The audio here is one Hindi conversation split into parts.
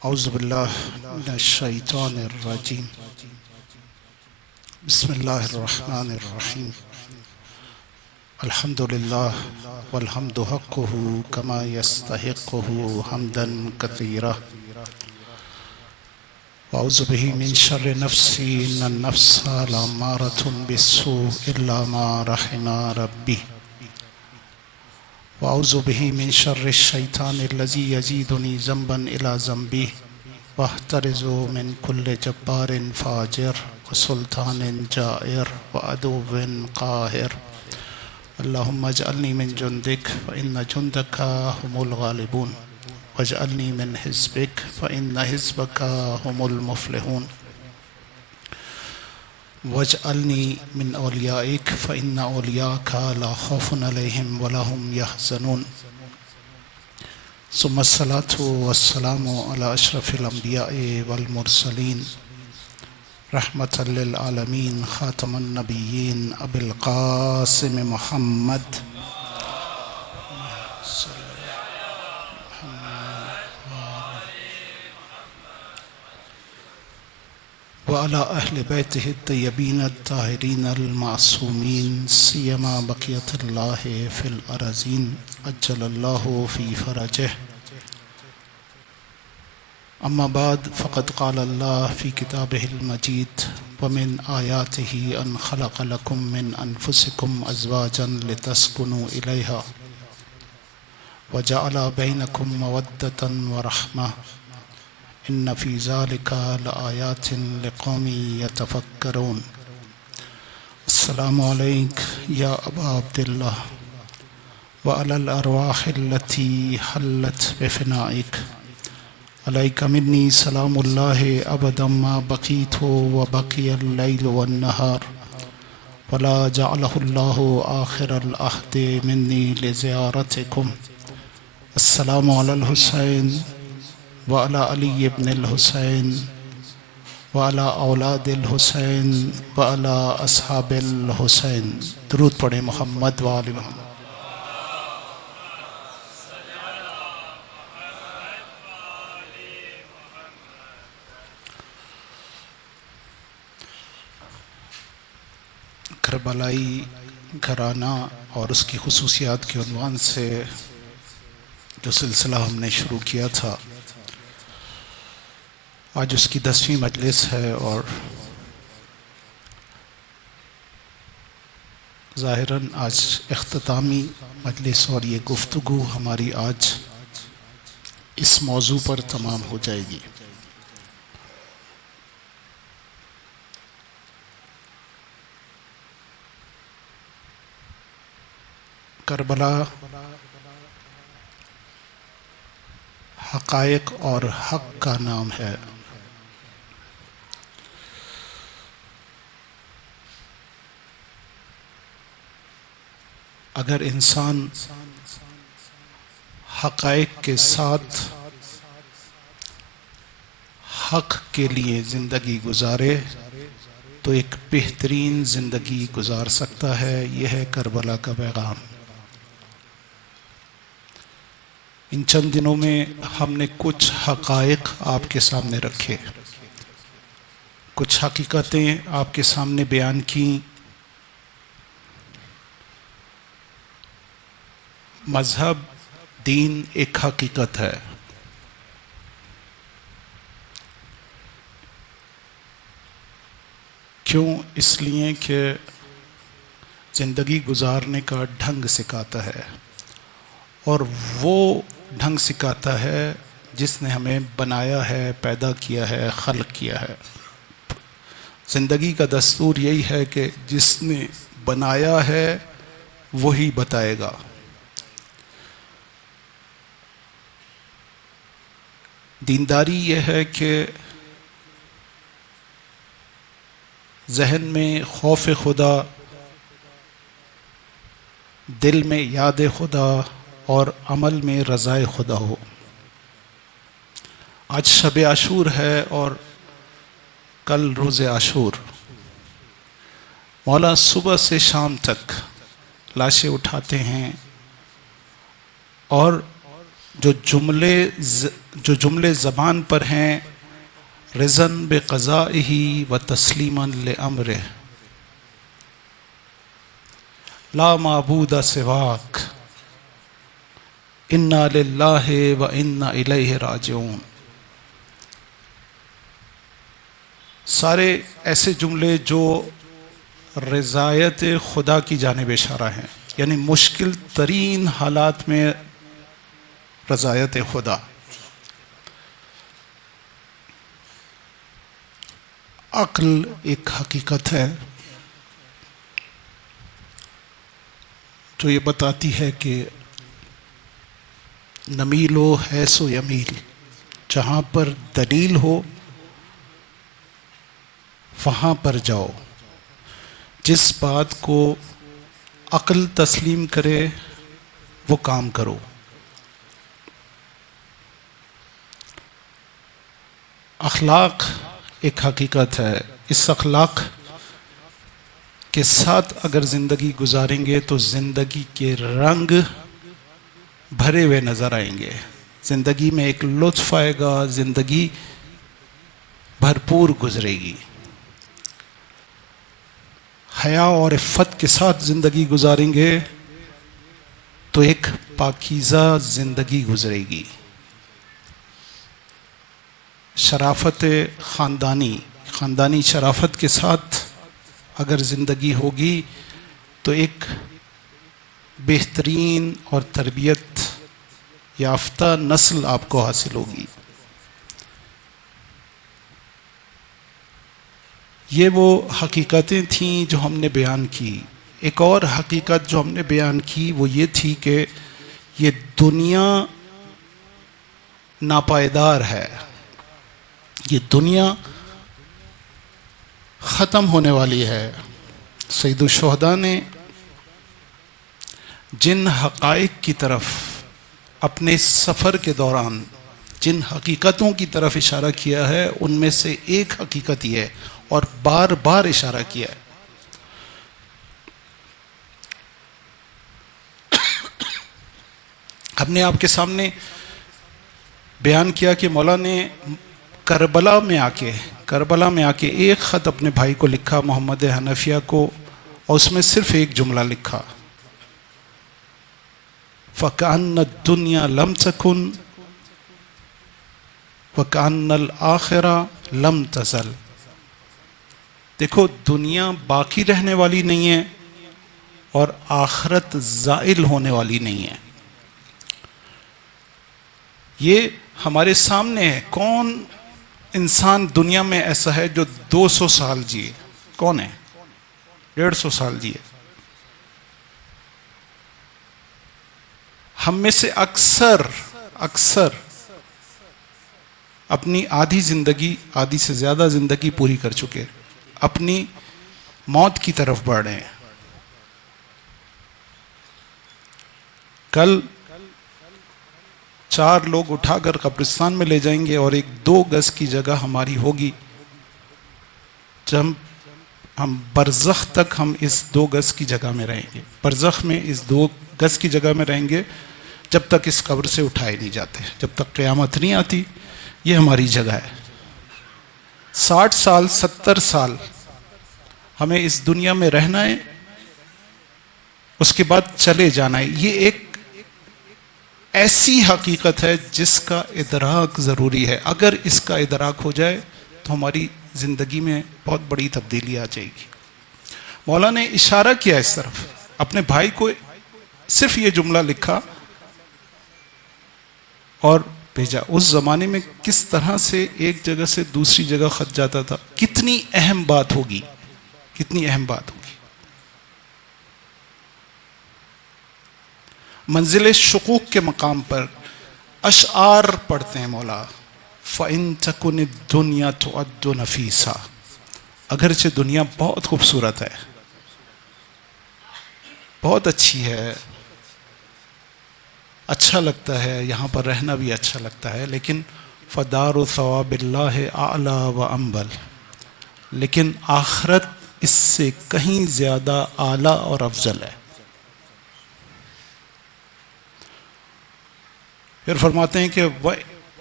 औज़ुबिल्लाह मिनश्शैतानिर्रजीम। बिस्मिल्लाहिर्रहमानिर्रहीम। अल्हम्दुलिल्लाह वल्हम्दु हक़्क़ुहु कमा यस्तहिक़्क़ुहु हम्दन कसीरा। वअऊज़ु बिही मिन शर्रि नफ़्सी इन्नन नफ़्सा लअम्मारतुन बिस्सूइ इल्ला मा रहिमा रब्बी। वअऊज़ु बिही मिन शर्रि शैतानिल्लज़ी यज़ीदुनी ज़ंबन इला ज़ंबी वअहतरिज़ु मिन कुल्लि जब्बारिन फ़ाजिर व सुल्तानिन जाइर व अदुव्विन क़ाहिर। अल्लाहुम्मा अजअलनी मिन जुंदिक फ़इन्न जुंदका हुमुल गालिबून वजअलनी मिन हिज़्बिक फ़इन्न हिज़्बका हुमुल मुफ़्लिहून वजअलनी मिन औलियाइक फ़इन्न औलियाका ला खौफ़ुन अलैहिम वला हुम यहज़नून। सुम्मस्सलातु वस्सलामु अला अशरफिल अंबिया'i वल मुरसलीन रहमतल लिल आलमीन खातमुन नबिय्यीन अबिल क़ासिम मुहम्मद व अला अहले बैतिहि तय्यबीन अत्ताहिरीन अल मासूमीन सियमा बक़ियतुल्लाहि फ़िल अरज़ीन अज्जलल्लाहु फ़ी फ़रजिह। अम्मा बाद फ़क़द क़ाल अल्लाह फ़ी किताबिहिल मजीद व मिन आयातिही अन ख़लक़ लकुम मिन अनफ़ुसिकुम अज़वाजन लितस्कुनू इलैहा व जअल बैनकुम मवद्दतन व रहमह इन्न फ़ी ज़ालिका लआयातिन लिक़ौमिन यतफ़क्करून। अस्सलामु अलैक या अबा अब्दिल्लाह व अलल अरवाहिल्लती हल्लत बिफ़नाइक अलैका मिन्नी सलामुल्लाहि अबदम मा बक़ीतु व बक़ियल लैल वन नहार वला जअलहुल्लाहु आखिरल अहदि मिन्नी लिज़ियारतिकुम। अस्सलामु अलल हुसैन व अला अली इब्निल हुसैन व अला औलादिल हुसैन व अला अस्हाबिल हुसैन। दुरूद पढ़े मोहम्मद व आले मोहम्मद। करबलाई घराना और उसकी खुसूसियात के उन्वान से जो सिलसिला हमने शुरू किया था, आज उसकी 10वीं मजलिस है और ज़ाहिरन आज इख्तितामी मजलिस और ये गुफ्तगू हमारी आज इस मौजू पर तमाम हो जाएगी। करबला हक़ाइक़ और हक़ का नाम है। अगर इंसान हक़ाइक़ के साथ हक़ के लिए ज़िंदगी गुजारे तो एक बेहतरीन ज़िंदगी गुजार सकता है। यह है करबला का पैगाम। इन चंद दिनों में हमने कुछ हक़ाइक़ आपके सामने रखे, कुछ हकीकतें आपके सामने बयान की। मज़हब दीन एक हकीकत है। क्यों? इसलिए कि ज़िंदगी गुजारने का ढंग सिखाता है और वो ढंग सिखाता है जिसने हमें बनाया है, पैदा किया है, खल्क़ किया है। ज़िंदगी का दस्तूर यही है कि जिसने बनाया है वही बताएगा। दीनदारी यह है कि ज़हन में खौफ खुदा, दिल में याद खुदा और अमल में रज़ाए खुदा हो। आज शब आशूर है और कल रोज़े आशूर। मौला सुबह से शाम तक लाशें उठाते हैं और जो जुमले जो जुमले ज़बान पर हैं, रिज़न बेक़ज़ाइही व तस्लीमन ले अम्रिह, ला माबूदा सिवाक, इन्ना लिल्लाहि व इन्ना इलैहि राजिऊन। सारे ऐसे जुमले जो रज़ायत खुदा की जानिब इशारा हैं, यानी मुश्किल तरीन हालात में रज़ायत खुदा। अक्ल एक हकीकत है जो ये बताती है कि नमीलो है सो यमील, जहाँ पर दलील हो वहाँ पर जाओ। जिस बात को अक्ल तस्लीम करे वो काम करो। अखलाक एक हकीकत है। इस अखलाक के साथ अगर ज़िंदगी गुजारेंगे तो ज़िंदगी के रंग भरे हुए नज़र आएंगे, ज़िंदगी में एक लुत्फ़ आएगा, ज़िंदगी भरपूर गुजरेगी। हया और इफ़्फ़त के साथ ज़िंदगी गुजारेंगे तो एक पाकीज़ा ज़िंदगी गुजरेगी। शराफत ख़ानदानी शराफत के साथ अगर ज़िंदगी होगी तो एक बेहतरीन और तरबियत याफ्ता नस्ल आपको हासिल होगी। ये वो हकीकतें थीं जो हमने बयान की। एक और हकीकत जो हमने बयान की वो ये थी कि ये दुनिया नापायदार है, ये दुनिया ख़त्म होने वाली है। सैयदुल शुहदा ने जिन हक़ाइक़ की तरफ अपने सफ़र के दौरान जिन हकीकतों की तरफ इशारा किया है, उनमें से एक हकीकत ये है और बार बार इशारा किया है। हमने आपके सामने बयान किया कि मौला ने करबला में आके एक ख़त अपने भाई को लिखा, मोहम्मद हनफिया को, और उसमें सिर्फ एक जुमला लिखा, फ़कअन्न दुनिया लम तकुन वकअन्नल आखिरा लम तज़ल। देखो, दुनिया बाकी रहने वाली नहीं है और आखिरत ज़ाइल होने वाली नहीं है। ये हमारे सामने है। कौन इंसान दुनिया में ऐसा है जो 200 साल जिए? कौन है? 150 साल जिए। हम में से अक्सर अपनी आधी जिंदगी, आधी से ज्यादा जिंदगी पूरी कर चुके, अपनी मौत की तरफ बढ़ रहे हैं। कल 4 लोग उठाकर कब्रिस्तान में ले जाएंगे और एक 2 गज की जगह हमारी होगी। जब हम बरज़ख तक हम इस 2 गज की जगह में रहेंगे, बरज़ख में इस 2 गज की जगह में रहेंगे, जब तक इस कब्र से उठाए नहीं जाते, जब तक क़यामत नहीं आती। ये हमारी जगह है। 60 साल 70 साल हमें इस दुनिया में रहना है, उसके बाद चले जाना है। ये एक ऐसी हकीकत है जिसका इदराक ज़रूरी है। अगर इसका इदराक हो जाए तो हमारी ज़िंदगी में बहुत बड़ी तब्दीली आ जाएगी। मौला ने इशारा किया इस तरफ, अपने भाई को सिर्फ ये जुमला लिखा और भेजा। उस ज़माने में किस तरह से एक जगह से दूसरी जगह खत जाता था, कितनी अहम बात होगी, कितनी अहम बात होगी। मंजिल शुकूक के मकाम पर अशआर पढ़ते हैं मौला, फ़इन तकुन दुनिया तुअद्दु नफीसा। अगरचे दुनिया बहुत खूबसूरत है, बहुत अच्छी है, अच्छा लगता है, यहाँ पर रहना भी अच्छा लगता है, लेकिन फ़दारु सवाबिल्लाहि आला व अम्बल, लेकिन आखिरत इससे कहीं ज़्यादा आला और अफजल है। फिर फरमाते हैं कि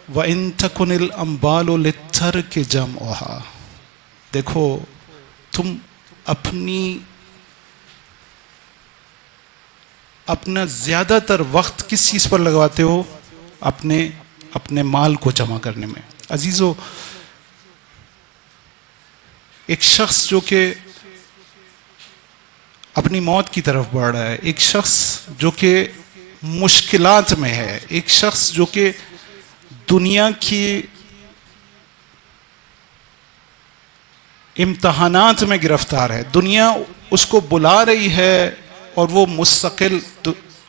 व इन तकुनिल अम्बालु लित्तर्क जमअहा, देखो तुम अपना ज्यादातर वक्त किस चीज पर लगवाते हो? अपने माल को जमा करने में। अजीजों, एक शख्स जो कि अपनी मौत की तरफ बढ़ रहा है, एक शख्स जो कि मुश्किलात में है, एक शख्स जो कि दुनिया की इम्तहानात में गिरफ्तार है, दुनिया उसको बुला रही है और वो मुस्तकिल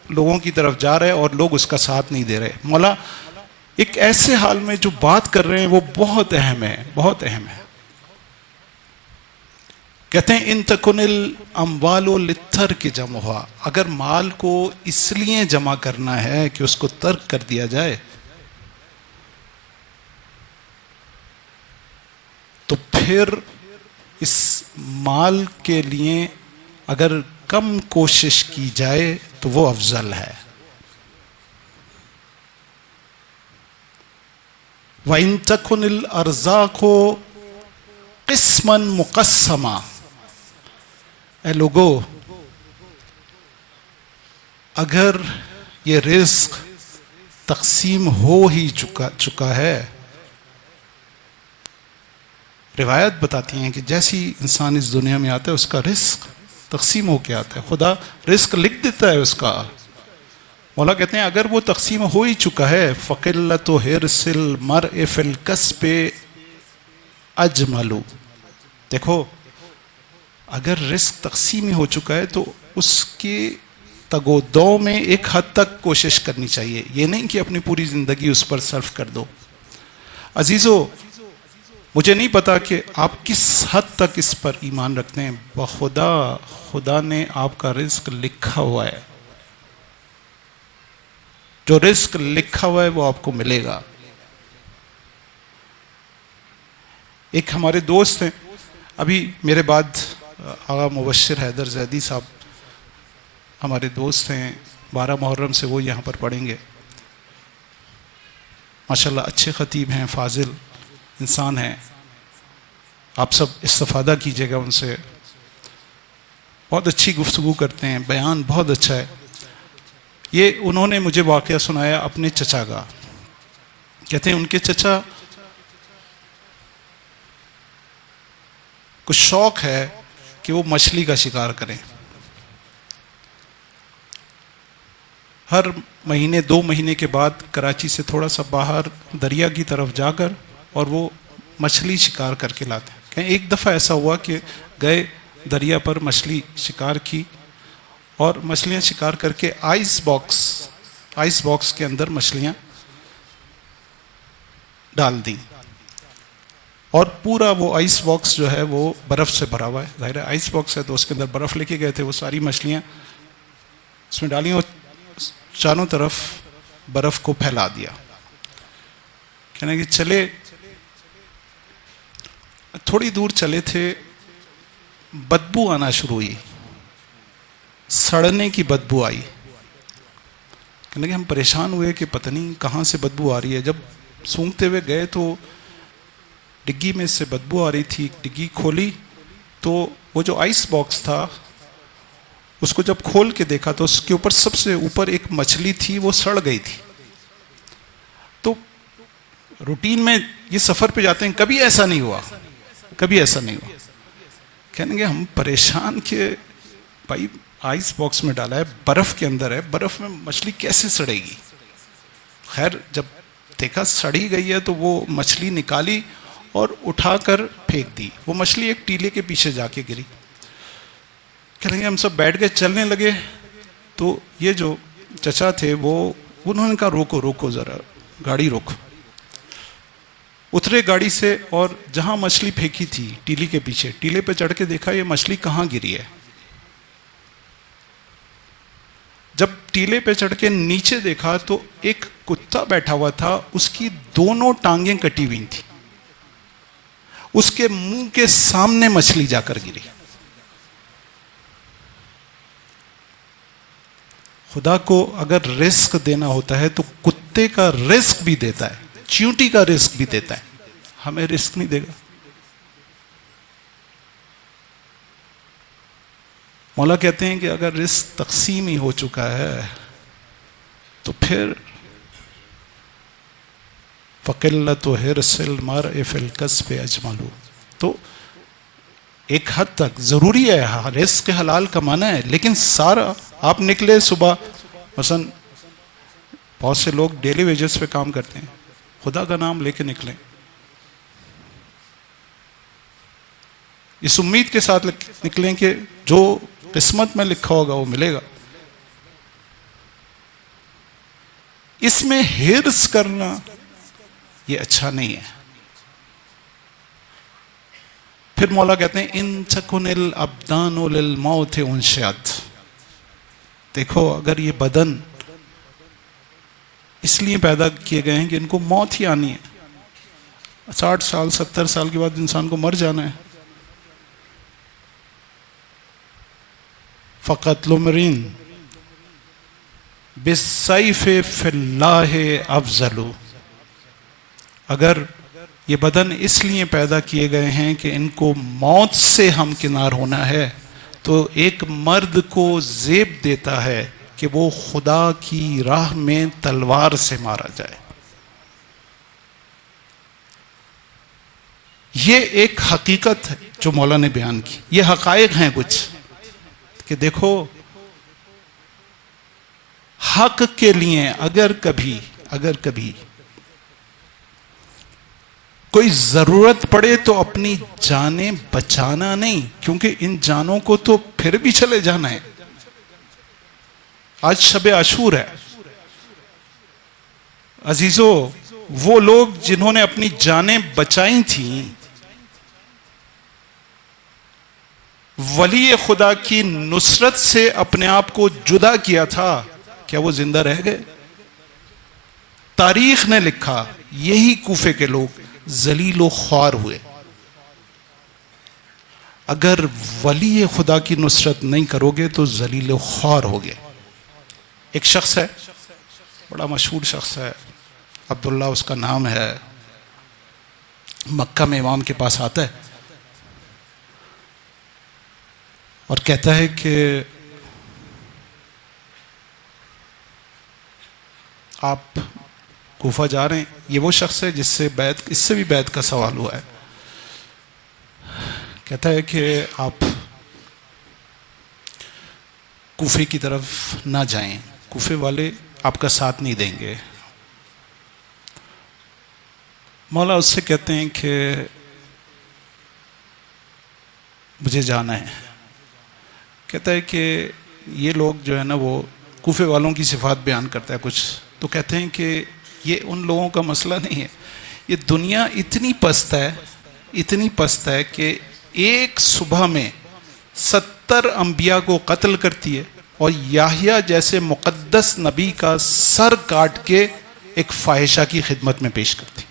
लोगों की तरफ जा रहे हैं और लोग उसका साथ नहीं दे रहे। मौला एक ऐसे हाल में जो बात कर रहे हैं वो बहुत अहम है, बहुत अहम है। कहते हैं इन तकुनिल अम्वालो लित्तर्क जमअहा, अगर माल को इसलिए जमा करना है कि उसको तर्क कर दिया जाए तो फिर इस माल के लिए अगर कम कोशिश की जाए तो वो अफजल है। व इन तकुनिल अर्ज़ाक़ु क़िस्मन मुक़स्समा, ऐ लोगों, अगर ये रिज़्क़ तक़सीम हो ही चुका है, रिवायत बताती हैं कि जैसी इंसान इस दुनिया में आता है उसका रिस्क तकसीम होकर आता है, खुदा रिस्क लिख देता है उसका। मौला कहते हैं अगर वो तकसीम हो ही चुका है, फ़क़िल्लतु हिर्सिल मर्इ फ़िल कस्बि अजमलु, देखो अगर रिस्क तकसीम ही हो चुका है तो उसके तगोदो में एक हद तक कोशिश करनी चाहिए, ये नहीं कि अपनी पूरी ज़िंदगी उस पर सर्फ कर दो। अजीज़ों, मुझे नहीं पता कि आप किस हद तक इस पर ईमान रखते हैं, बखुदा खुदा ने आपका रिस्क लिखा हुआ है, जो रिस्क लिखा हुआ है वो आपको मिलेगा। एक हमारे दोस्त हैं, अभी मेरे बाद आगा मुबश्शिर हैदर ज़ैदी साहब हमारे दोस्त हैं, 12 मुहर्रम से वो यहाँ पर पढ़ेंगे। माशाल्लाह अच्छे ख़तीब हैं, फाजिल इंसान हैं, आप सब इस्तिफ़ादा कीजिएगा उनसे, बहुत अच्छी गुफ्तगू करते हैं, बयान बहुत अच्छा है। ये उन्होंने मुझे वाक़या सुनाया अपने चचा का। कहते हैं उनके चचा को शौक है कि वो मछली का शिकार करें। हर महीने 2 महीने के बाद कराची से थोड़ा सा बाहर दरिया की तरफ जाकर और वो मछली शिकार करके लाते हैं। कहीं एक दफ़ा ऐसा हुआ कि गए दरिया पर, मछली शिकार की और मछलियाँ शिकार करके आइस बॉक्स के अंदर मछलियाँ डाल दी और पूरा वो आइस बॉक्स जो है वो बर्फ़ से भरा हुआ है, ज़ाहिर है आइस बॉक्स है तो उसके अंदर बर्फ़ लेके गए थे, वो सारी मछलियाँ उसमें डाली और चारों तरफ बर्फ़ को फैला दिया। कहने कि चले, थोड़ी दूर चले थे, बदबू आना शुरू हुई, सड़ने की बदबू आई। कहने कि हम परेशान हुए कि पता नहीं कहाँ से बदबू आ रही है। जब सूंघते हुए गए तो डिग्गी में से बदबू आ रही थी, डिग्गी खोली तो वो जो आइस बॉक्स था उसको जब खोल के देखा तो उसके ऊपर सबसे ऊपर एक मछली थी, वो सड़ गई थी। तो रूटीन में ये सफ़र पे जाते हैं, कभी ऐसा नहीं हुआ, कभी ऐसा नहीं हुआ। कहेंगे हम परेशान कि भाई आइस बॉक्स में डाला है, बर्फ़ के अंदर है, बर्फ़ में मछली कैसे सड़ेगी। खैर जब देखा सड़ी गई है तो वो मछली निकाली और उठाकर फेंक दी। वो मछली एक टीले के पीछे जाके गिरी। कहेंगे हम सब बैठ गए, चलने लगे तो ये जो चचा थे वो उन्होंने कहा रोको रोको ज़रा, गाड़ी रोको। उतरे गाड़ी से और जहाँ मछली फेंकी थी टीले के पीछे, टीले पे चढ़ के देखा ये मछली कहाँ गिरी है। जब टीले पे चढ़ के नीचे देखा तो एक कुत्ता बैठा हुआ था, उसकी दोनों टांगें कटी हुई थी, उसके मुंह के सामने मछली जाकर गिरी। खुदा को अगर रिस्क देना होता है तो कुत्ते का रिस्क भी देता है। चींटी का रिस्क भी देता है, हमें रिस्क नहीं देगा। मौला कहते हैं कि अगर रिस्क तकसीम ही हो चुका है तो फिर फ़क़िल्लत हिर्सिल मर्इ फ़िल कस्ब अजमलू, तो एक हद तक ज़रूरी है रिस्क हलाल कमाना है, लेकिन सारा आप निकले सुबह, मसलन बहुत से लोग डेली वेजेस पे काम करते हैं, खुदा का नाम लेके निकलें, इस उम्मीद के साथ निकलें कि जो किस्मत में लिखा होगा वो मिलेगा। इसमें हिर्स करना ये अच्छा नहीं है। फिर मौला कहते हैं इन तकुनिल अब्दानु लिल मौत उनशात, देखो अगर ये बदन इसलिए पैदा किए गए हैं कि इनको मौत ही आनी है, 60 साल 70 साल के बाद इंसान को मर जाना है। फ़क़त लुमरीन बिस्सैफ़े फ़िल्लाहि अफ़ज़लु, अगर ये बदन इसलिए पैदा किए गए हैं कि इनको मौत से हमकिनार होना है, तो एक मर्द को ज़ेब देता है कि वो खुदा की राह में तलवार से मारा जाए। ये एक हकीकत है जो मौला ने बयान की, ये हकायक हैं कुछ कि देखो हक के लिए अगर कभी कोई जरूरत पड़े तो अपनी जानें बचाना नहीं, क्योंकि इन जानों को तो फिर भी चले जाना है। आज शबे आशूर है अजीजों, वो लोग जिन्होंने अपनी जानें बचाई थी, वली खुदा की नुसरत से अपने आप को जुदा किया था, क्या वो जिंदा रह गए? तारीख ने लिखा यही कूफे के लोग जलीलो ख्वार हुए। अगर वली खुदा की नुसरत नहीं करोगे तो जलीलो ख्वार होगे। एक शख्स है, बड़ा मशहूर शख्स है, अब्दुल्ला उसका नाम है, मक्का में इमाम के पास आता है और कहता है कि आप कूफा जा रहे हैं। ये वो शख्स है जिससे बैत, इससे भी बैत का सवाल हुआ है। कहता है कि आप कूफे की तरफ ना जाएं, कूफे वाले आपका साथ नहीं देंगे। मौला उससे कहते हैं कि मुझे जाना है। कहता है कि ये लोग जो है ना वो कूफे वालों की सिफात बयान करता है कुछ, तो कहते हैं कि ये उन लोगों का मसला नहीं है, ये दुनिया इतनी पस्त है कि एक सुबह में 70 अंबिया को कत्ल करती है और याहिया जैसे मुक़द्दस नबी का सर काट के एक फाहिशा की खिदमत में पेश करती है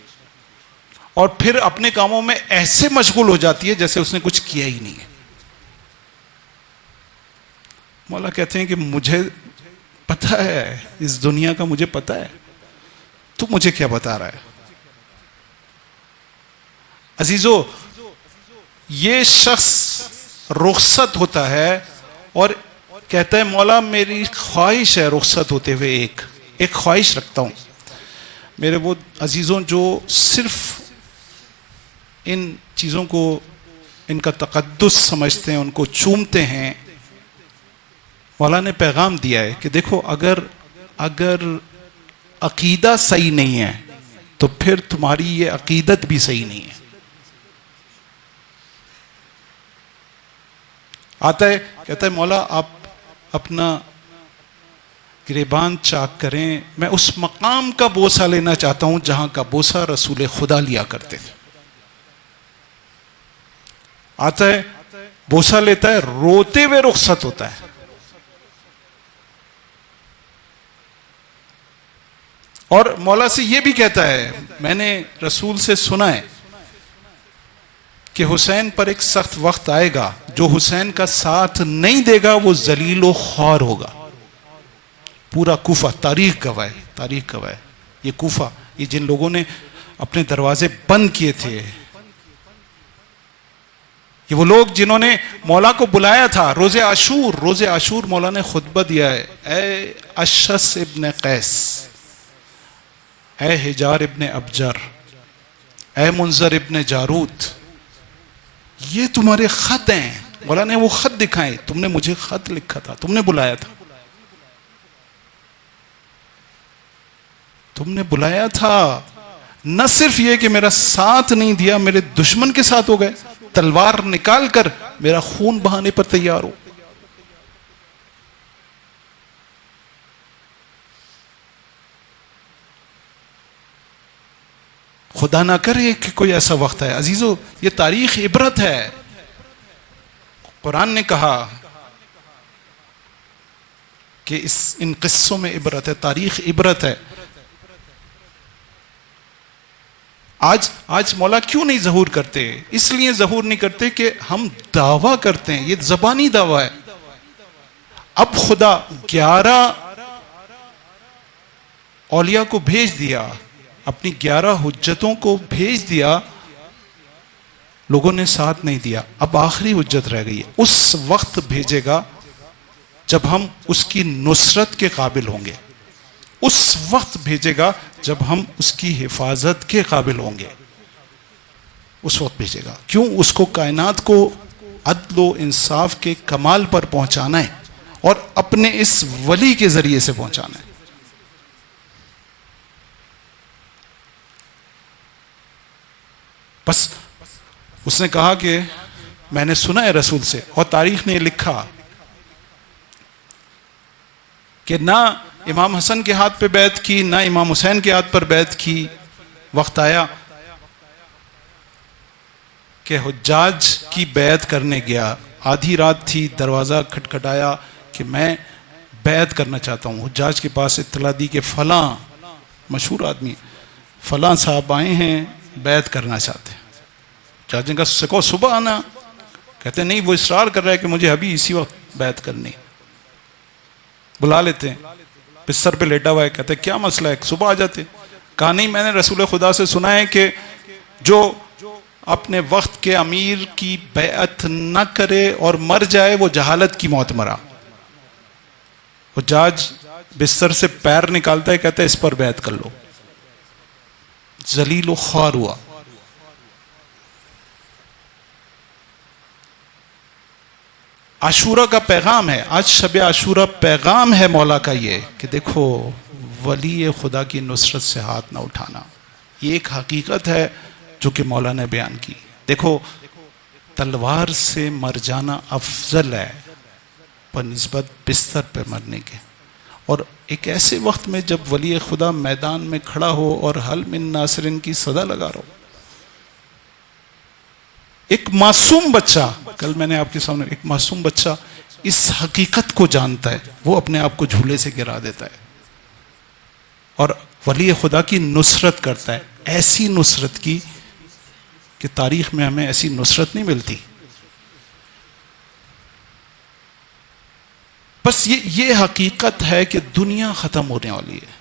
और फिर अपने कामों में ऐसे मशगूल हो जाती है जैसे उसने कुछ किया ही नहीं है। मौला कहते हैं कि मुझे पता है, इस दुनिया का मुझे पता है, तू मुझे क्या बता रहा है? अजीजों, ये शख्स रुखसत होता है और कहता है मौला मेरी ख्वाहिश है रुखसत होते हुए, एक ख्वाहिश रखता हूं। मेरे वो अजीजों जो सिर्फ इन चीजों को इनका तकद्दुस समझते हैं, उनको चूमते हैं, मौला ने पैगाम दिया है कि देखो अगर अकीदा सही नहीं है तो फिर तुम्हारी ये अकीदत भी सही नहीं है। आता है, कहता है मौला आप अपना गिरेबान चाक करें, मैं उस मकाम का बोसा लेना चाहता हूं जहां का बोसा रसूल खुदा लिया करते थे। आता है, बोसा लेता है, रोते हुए रुखसत होता है। और मौला से ये भी कहता है, मैंने रसूल से सुना है कि हुसैन पर एक सख्त वक्त आएगा, जो हुसैन का साथ नहीं देगा वो जलीलो ख्वार होगा। पूरा कूफा तारीख गवाह, ये कूफा, ये जिन लोगों ने अपने दरवाजे बंद किए थे। ये वो लोग जिन्होंने मौला को बुलाया था रोजे आशूर मौला ने खुतबा दिया है, ए अशस इब्न कैस, ए हिजार इब्न अबजर, ए मुंजर इब्न जारूत, ये तुम्हारे खत हैं। मौला ने वो खत दिखाए, तुमने मुझे खत लिखा था, तुमने बुलाया था, तुमने बुलाया था। न सिर्फ ये कि मेरा साथ नहीं दिया, मेरे दुश्मन के साथ हो गए, तलवार निकाल कर मेरा खून बहाने पर तैयार हो। खुदा ना करे कि कोई ऐसा वक्त है। अजीजों, ये तारीख इबरत है। कुरान ने कहा कि इन किस्सों में इबरत है, तारीख इबरत है। आज मौला क्यों नहीं ज़हूर करते? इसलिए ज़हूर नहीं करते कि हम दावा करते हैं, ये ज़बानी दावा है। अब खुदा 11 औलिया को भेज दिया, अपनी 11 हुज्जतों को भेज दिया, लोगों ने साथ नहीं दिया। अब आखिरी हुज्जत रह गई है, उस वक्त भेजेगा जब हम उसकी नुसरत के काबिल होंगे, उस वक्त भेजेगा जब हम उसकी हिफाजत के काबिल होंगे, उस वक्त भेजेगा। क्यों? उसको कायनात को अदल व इंसाफ के कमाल पर पहुंचाना है और अपने इस वली के जरिए से पहुंचाना है। बस उसने कहा कि मैंने सुना है रसूल से, और तारीख ने लिखा कि ना इमाम हसन के हाथ पे बैत की, ना इमाम हुसैन के हाथ पर बैत की। वक्त आया कि हुज्जाज की बैत करने गया, आधी रात थी, दरवाज़ा खटखटाया कि मैं बैत करना चाहता हूँ। हुज्जाज के पास इत्तला दी कि फलां मशहूर आदमी फलां साहब आए हैं, बैत करना चाहते हैं। हुज्जाज ने कहा सको सुबह आना। कहते नहीं, वो इसरार कर रहा है कि मुझे अभी इसी वक्त बैत करनी। बुला लेते हैं, बिस्तर पे लेटा हुआ है। कहते क्या मसला है, सुबह आ जाते। कहा नहीं, मैंने रसूल खुदा से सुना है कि जो अपने वक्त के अमीर की बैअत न करे और मर जाए वो जहालत की मौत मरा। हुज्जाज बिस्तर से पैर निकालता है, कहता है इस पर बैत कर लो। जलील ख्वार हुआ। आशूरा का पैगाम है, आज शब आशूरा पैगाम है मौला का ये कि देखो वली खुदा की नुसरत से हाथ ना उठाना। ये एक हकीकत है जो कि मौला ने बयान की। देखो, तलवार से मर जाना अफजल है बनिस्बत बिस्तर पे मरने के। और एक ऐसे वक्त में जब वली खुदा मैदान में खड़ा हो और हल मिन नासरिन की सदा लगा रहा हो। एक मासूम बच्चा, कल मैंने आपके सामने, एक मासूम बच्चा इस हकीकत को जानता है, वो अपने आप को झूले से गिरा देता है और वली खुदा की नुसरत करता है। ऐसी नुसरत की कि तारीख में हमें ऐसी नुसरत नहीं मिलती। बस ये हकीकत है कि दुनिया खत्म होने वाली है,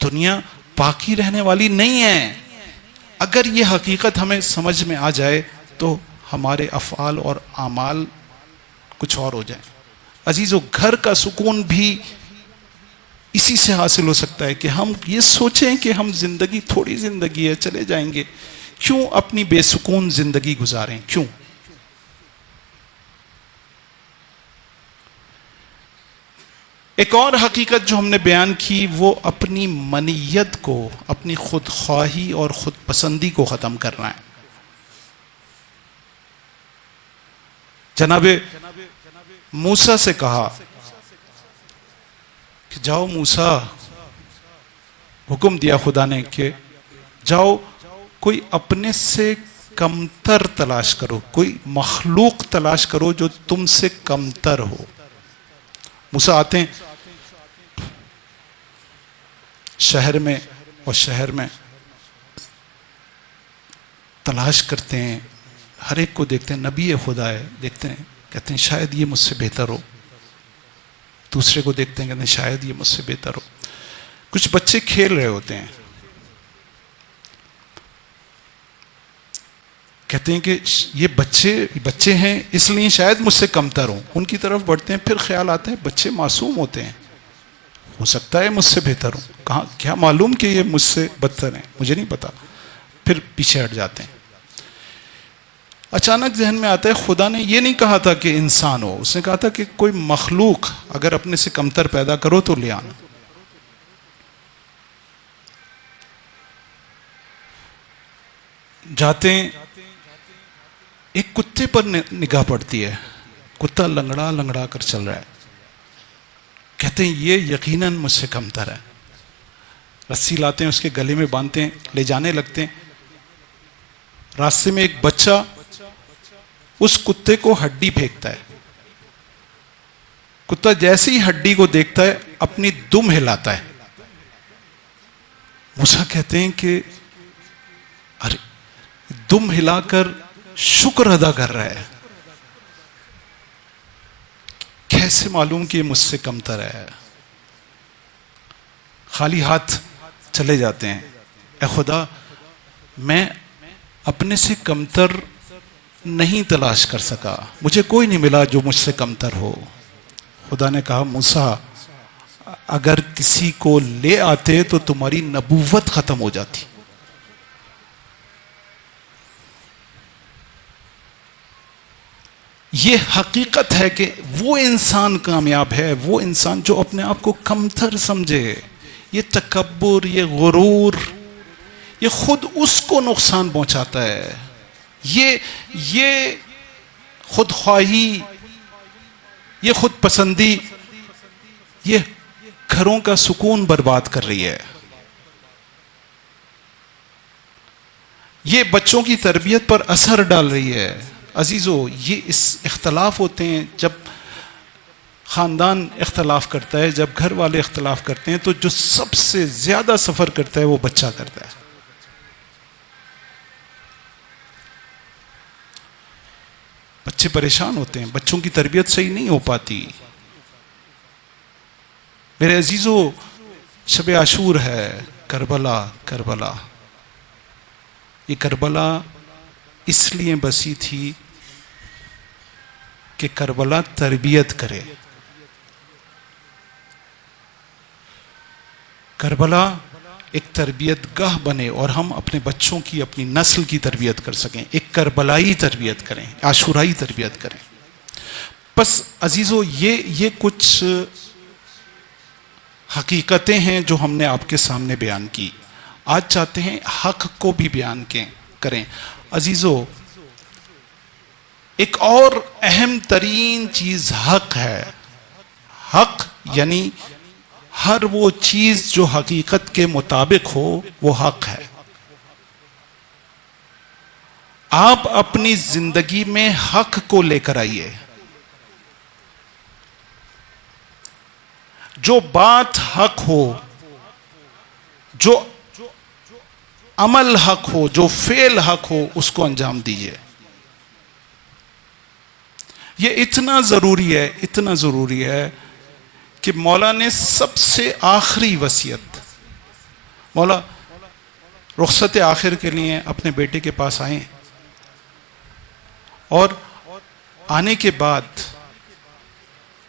दुनिया बाकी रहने वाली नहीं है। अगर ये हकीकत हमें समझ में आ जाए तो हमारे अफ़आल और आमाल कुछ और हो जाए। अजीज़ों, घर का सुकून भी इसी से हासिल हो सकता है कि हम ये सोचें कि हम जिंदगी, थोड़ी जिंदगी है, चले जाएंगे, क्यों अपनी बेसुकून जिंदगी गुजारें? क्यों? एक और हकीकत जो हमने बयान की वो अपनी मनीयत को, अपनी खुद ख्वाही और खुद पसंदी को ख़त्म करना है। जनाबे मूसा से कहा कि जाओ मूसा, हुक्म दिया खुदा ने कि जाओ कोई अपने से कमतर तलाश करो, कोई मखलूक तलाश करो जो तुमसे कमतर हो। मूसा आते हैं शहर में और शहर में तलाश करते हैं, हर एक को देखते हैं, नबी खुदा है, देखते हैं, कहते हैं शायद ये मुझसे बेहतर हो। दूसरे को देखते हैं, कहते हैं शायद ये मुझसे बेहतर हो। कुछ बच्चे खेल रहे होते हैं, कहते हैं कि ये बच्चे बच्चे हैं इसलिए शायद मुझसे कमतर हों, उनकी तरफ बढ़ते हैं, फिर ख्याल आता है बच्चे मासूम होते हैं, हो सकता है मुझसे बेहतर हूँ, कहाँ क्या मालूम कि ये मुझसे बदतर हैं, मुझे नहीं पता, फिर पीछे हट जाते हैं। अचानक जहन में आता है खुदा ने ये नहीं कहा था कि इंसान हो, उसने कहा था कि कोई मखलूक अगर अपने से कमतर पैदा करो तो ले आना। जाते एक कुत्ते पर निगाह पड़ती है, कुत्ता लंगड़ा लंगड़ा कर चल रहा है, कहते हैं ये यकीनन मुझसे कमतर है, रस्सी लाते हैं उसके गले में बांधते हैं, ले जाने लगते हैं। रास्ते में एक बच्चा उस कुत्ते को हड्डी फेंकता है, कुत्ता जैसे ही हड्डी को देखता है अपनी दुम हिलाता है। मूसा कहते हैं कि अरे दुम हिलाकर शुक्र अदा कर रहा है, कैसे मालूम कि ये मुझसे कमतर है। खाली हाथ चले जाते हैं, ए खुदा मैं अपने से कमतर नहीं तलाश कर सका, मुझे कोई नहीं मिला जो मुझसे कमतर हो। खुदा ने कहा मूसा अगर किसी को ले आते तो तुम्हारी नबूवत खत्म हो जाती। ये हकीकत है कि वो इंसान कामयाब है, वो इंसान जो अपने आप को कमतर समझे। ये तकब्बुर, ये गुरूर, ये खुद उसको नुकसान पहुंचाता है। ये खुद ख्वाही, ये खुद पसंदी, ये घरों का सुकून बर्बाद कर रही है। ये बच्चों की तरबियत पर असर डाल रही है। अजीजों, ये इस इख्तलाफ होते हैं, जब ख़ानदान इख्तलाफ करता है, जब घर वाले इख्तलाफ करते हैं, तो जो सबसे ज़्यादा सफ़र करता है वो बच्चा करता है। बच्चे परेशान होते हैं, बच्चों की तरबियत सही नहीं हो पाती। मेरे अजीजों, शब आशूर है, करबला करबला, ये करबला इसलिए बसी थी कि करबला तरबियत करे। करबला एक तरबियत गाह बने और हम अपने बच्चों की, अपनी नस्ल की तरबियत कर सकें, एक करबलाई तरबियत करें, आशुराई तरबियत करें। बस अजीज़ों, ये कुछ हकीकतें हैं जो हमने आपके सामने बयान की। आज चाहते हैं हक को भी बयान करें। अजीज़ों, एक और अहम तरीन चीज़ हक है। हक यानी हर वो चीज जो हकीकत के मुताबिक हो, वो हक है। आप अपनी जिंदगी में हक को लेकर आइए। जो बात हक हो, जो अमल हक हो, जो फेल हक हो, उसको अंजाम दीजिए। ये इतना जरूरी है, इतना जरूरी है कि मौला ने सबसे आखिरी वसीयत, मौला रुखसत आखिर के लिए अपने बेटे के पास आए और आने के बाद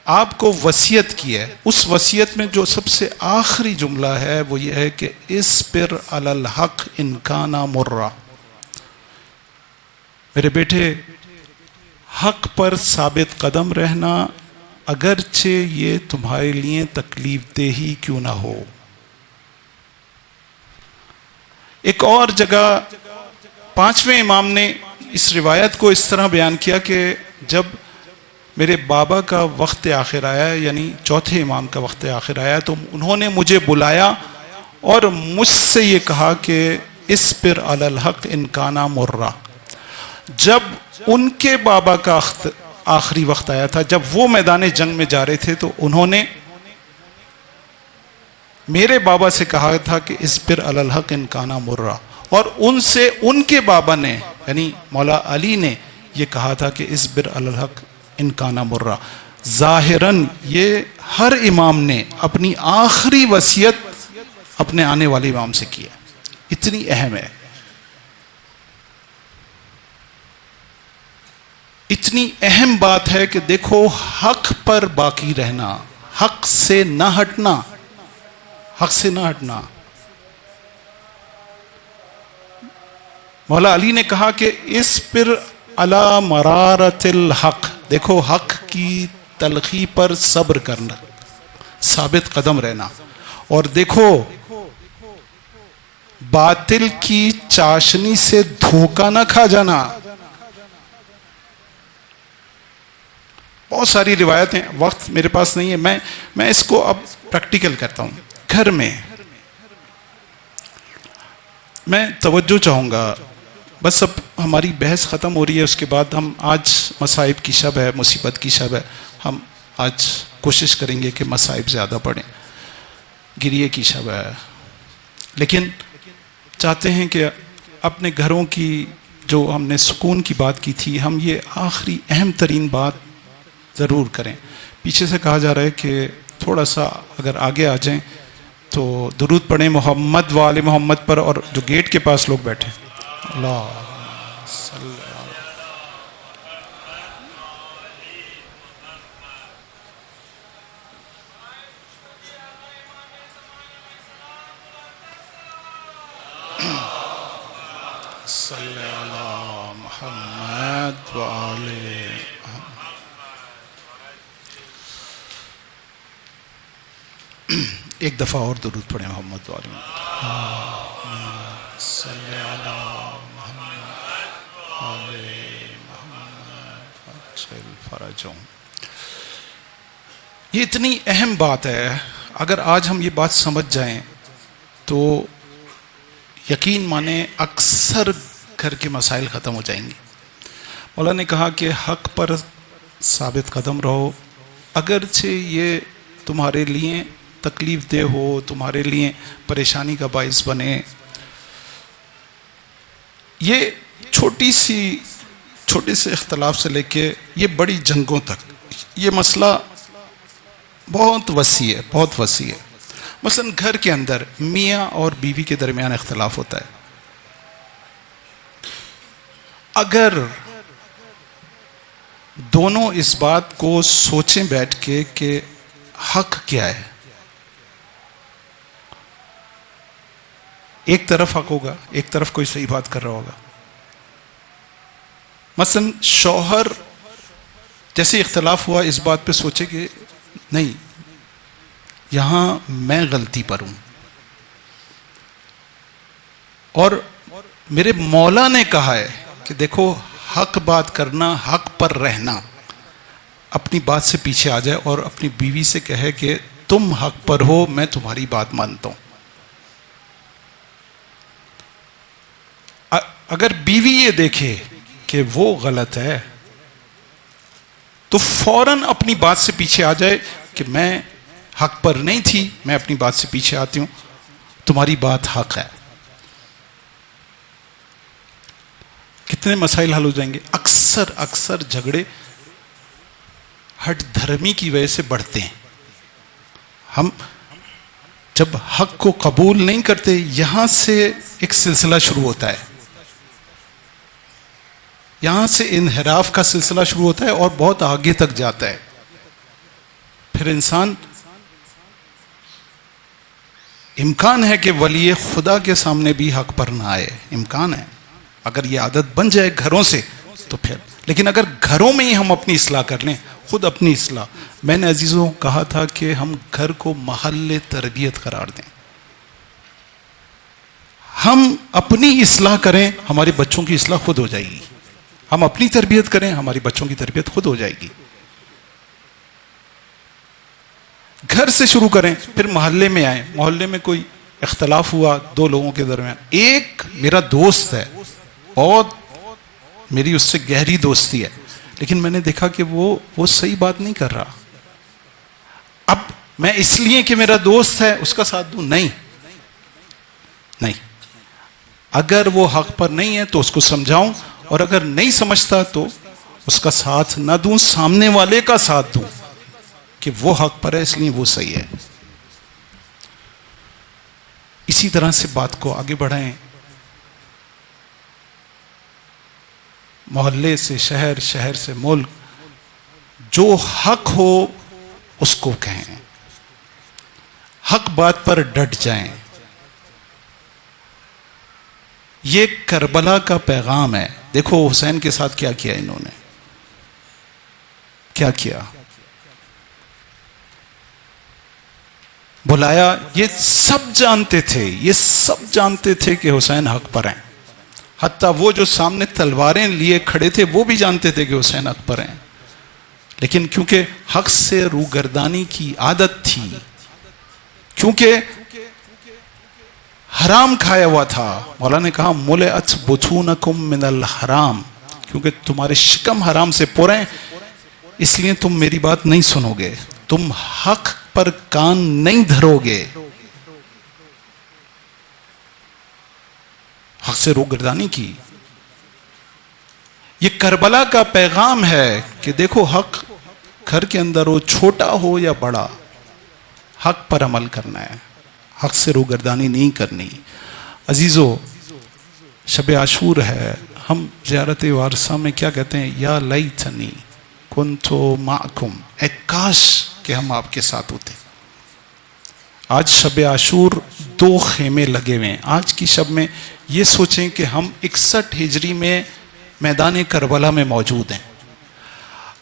आपको वसीयत की है। उस वसीयत में जो सबसे आखिरी जुमला है वो ये है कि इस्बिर अलल हक इनकाना मुर्रा, मेरे बेटे हक पर साबित कदम रहना, अगरचे ये तुम्हारे लिए तकलीफ देही क्यों ना हो। एक और जगह पांचवें इमाम ने इस रिवायत को इस तरह बयान किया कि जब मेरे बाबा का वक्त आखिर आया, यानी चौथे इमाम का वक्त आखिर आया, तो उन्होंने मुझे बुलाया और मुझसे ये कहा कि इस्बिर अलल हक इनकाना मुर्रा। जब उनके बाबा का आखिरी वक्त आया था, जब वो मैदान जंग में जा रहे थे, तो उन्होंने मेरे बाबा से कहा था कि इस्बिर अलल हक इनकाना मुर्रा, और उनसे उनके बाबा ने यानी मौला अली ने ये कहा था कि इस्बिर अलल हक इनकाना मुर्रा। जाहिरन ये हर इमाम ने अपनी आखिरी वसीयत अपने आने वाले इमाम से की है, इतनी अहम है। इतनी अहम बात है कि देखो, हक पर बाकी रहना, हक से ना हटना, हक से ना हटना। मौला अली ने कहा कि इस पर अला मरारतिल हक, देखो हक की तलखी पर सब्र करना, साबित कदम रहना, और देखो बातिल की चाशनी से धोखा ना खा जाना। बहुत सारी रिवायतें, वक्त मेरे पास नहीं है, मैं इसको अब प्रैक्टिकल करता हूं घर में। मैं तवज्जो चाहूंगा, बस अब हमारी बहस ख़त्म हो रही है, उसके बाद हम, आज मसाइब की शब है, मुसीबत की शब है, हम आज कोशिश करेंगे कि मसाइब ज़्यादा पड़ें, गिरिए की शब है, लेकिन चाहते हैं कि अपने घरों की, जो हमने सुकून की बात की थी, हम ये आखिरी अहम तरीन बात ज़रूर करें। पीछे से कहा जा रहा है कि थोड़ा सा अगर आगे आ जाएं तो दुरूद पढ़ें मोहम्मद वाले मोहम्मद पर, और जो गेट के पास लोग बैठे, अल्लाह सल्ले अला मुहम्मद वाले। एक दफ़ा और दुरूद पढ़े मोहम्मद वाले सल्ले अला मुहम्मद वाले मोहम्मद फरजों। ये इतनी अहम बात है, अगर आज हम ये बात समझ जाएं तो यकीन माने अक्सर घर के मसाइल ख़त्म हो जाएंगे। मौला ने कहा कि हक पर साबित कदम रहो, अगरचे ये तुम्हारे लिए तकलीफ दे हो, तुम्हारे लिए परेशानी का बाइस बने। ये छोटे से इख्तलाफ से लेके ये बड़ी जंगों तक, ये मसला बहुत वसी है, बहुत वसी है। मसलन घर के अंदर मियाँ और बीवी के दरमियान इख्तलाफ होता है, अगर दोनों इस बात को सोचें बैठ के कि हक क्या है, एक तरफ हक होगा, एक तरफ कोई सही बात कर रहा होगा। मसलन शौहर जैसे इख्तलाफ हुआ, इस बात पे सोचे कि नहीं, यहां मैं गलती पर हूं, और मेरे मौला ने कहा है कि देखो हक बात करना, हक पर रहना, अपनी बात से पीछे आ जाए और अपनी बीवी से कहे कि तुम हक पर हो, मैं तुम्हारी बात मानता हूं। अगर बीवी ये देखे कि वो गलत है तो फौरन अपनी बात से पीछे आ जाए कि मैं हक पर नहीं थी, मैं अपनी बात से पीछे आती हूं, तुम्हारी बात हक है। कितने मसाइल हल हो जाएंगे। अक्सर झगड़े हट धर्मी की वजह से बढ़ते हैं। हम जब हक को कबूल नहीं करते, यहां से एक सिलसिला शुरू होता है, यहां से इनहिराफ का सिलसिला शुरू होता है और बहुत आगे तक जाता है। फिर इंसान, इम्कान है कि वली खुदा के सामने भी हक पर ना आए, इम्कान है। अगर ये आदत बन जाए घरों से तो फिर, लेकिन अगर घरों में ही हम अपनी इस्लाह कर लें, खुद अपनी इस्लाह, मैंने अजीजों कहा था कि हम घर को महल तरबियत करार दें। हम अपनी इस्लाह करें, हमारे बच्चों की इस्लाह खुद हो जाएगी। हम अपनी तरबियत करें, हमारी बच्चों की तरबियत खुद हो जाएगी। घर से शुरू करें, फिर मोहल्ले में आए, मोहल्ले में कोई इख्तलाफ हुआ दो लोगों के दरमियान, एक मेरा दोस्त है, बहुत मेरी उससे गहरी दोस्ती है, लेकिन मैंने देखा कि वो सही बात नहीं कर रहा। अब मैं इसलिए कि मेरा दोस्त है उसका साथ दूं? नहीं, अगर वो हक पर नहीं है तो उसको समझाऊं, और अगर नहीं समझता तो उसका साथ ना दूं, सामने वाले का साथ दूं कि वो हक पर है इसलिए वो सही है। इसी तरह से बात को आगे बढ़ाएं। मोहल्ले से शहर, शहर से मुल्क, जो हक हो उसको कहें, हक बात पर डट जाएं। ये करबला का पैगाम है। देखो हुसैन के साथ क्या किया इन्होंने, क्या किया, बुलाया। ये सब जानते थे, ये सब जानते थे कि हुसैन हक पर हैं। हत्ता वो जो सामने तलवारें लिए खड़े थे वो भी जानते थे कि हुसैन हक पर हैं, लेकिन क्योंकि हक से रूगर्दानी की आदत थी, क्योंकि हराम खाया हुआ था। मौला ने कहा मुले अच बुथूनकुम मिनल हराम, क्योंकि तुम्हारे शिकम हराम से पुरे, इसलिए तुम मेरी बात नहीं सुनोगे, तुम हक पर कान नहीं धरोगे। हक से रूगर्दानी की। ये करबला का पैगाम है कि देखो हक घर के अंदर हो, छोटा हो या बड़ा, हक पर अमल करना है, हक से रूगर्दानी नहीं करनी। अजीजो, शब आशूर है, हम ज़ियारत वारसा में क्या कहते हैं, या लैतनी कुन्तो माकुम, ए काश कि हम आपके साथ होते। आज शब आशूर 2 खेमे लगे हुए हैं। आज की शब में ये सोचें कि हम 61 हिजरी में मैदान करबला में मौजूद हैं।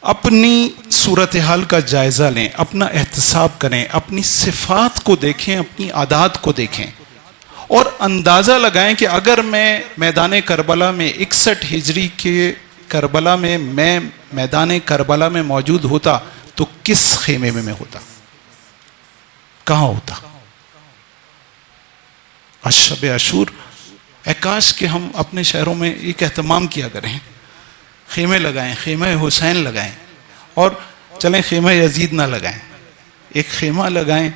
अपनी सूरत हाल का जायज़ा लें, अपना एहतसाब करें, अपनी सिफ़ात को देखें, अपनी आदात को देखें और अंदाज़ा लगाएं कि अगर मैं मैदान करबला में 61 हिजरी के करबला में, मैं मैदान करबला में मौजूद होता तो किस खेमे में मैं होता, कहाँ होता। शब आशूर, काश कि हम अपने शहरों में एक एहतमाम किया करें, खेमे लगाएं, खेमा हुसैन लगाएं, और चलें खेमा यजीद ना लगाएं, एक खेमा लगाएं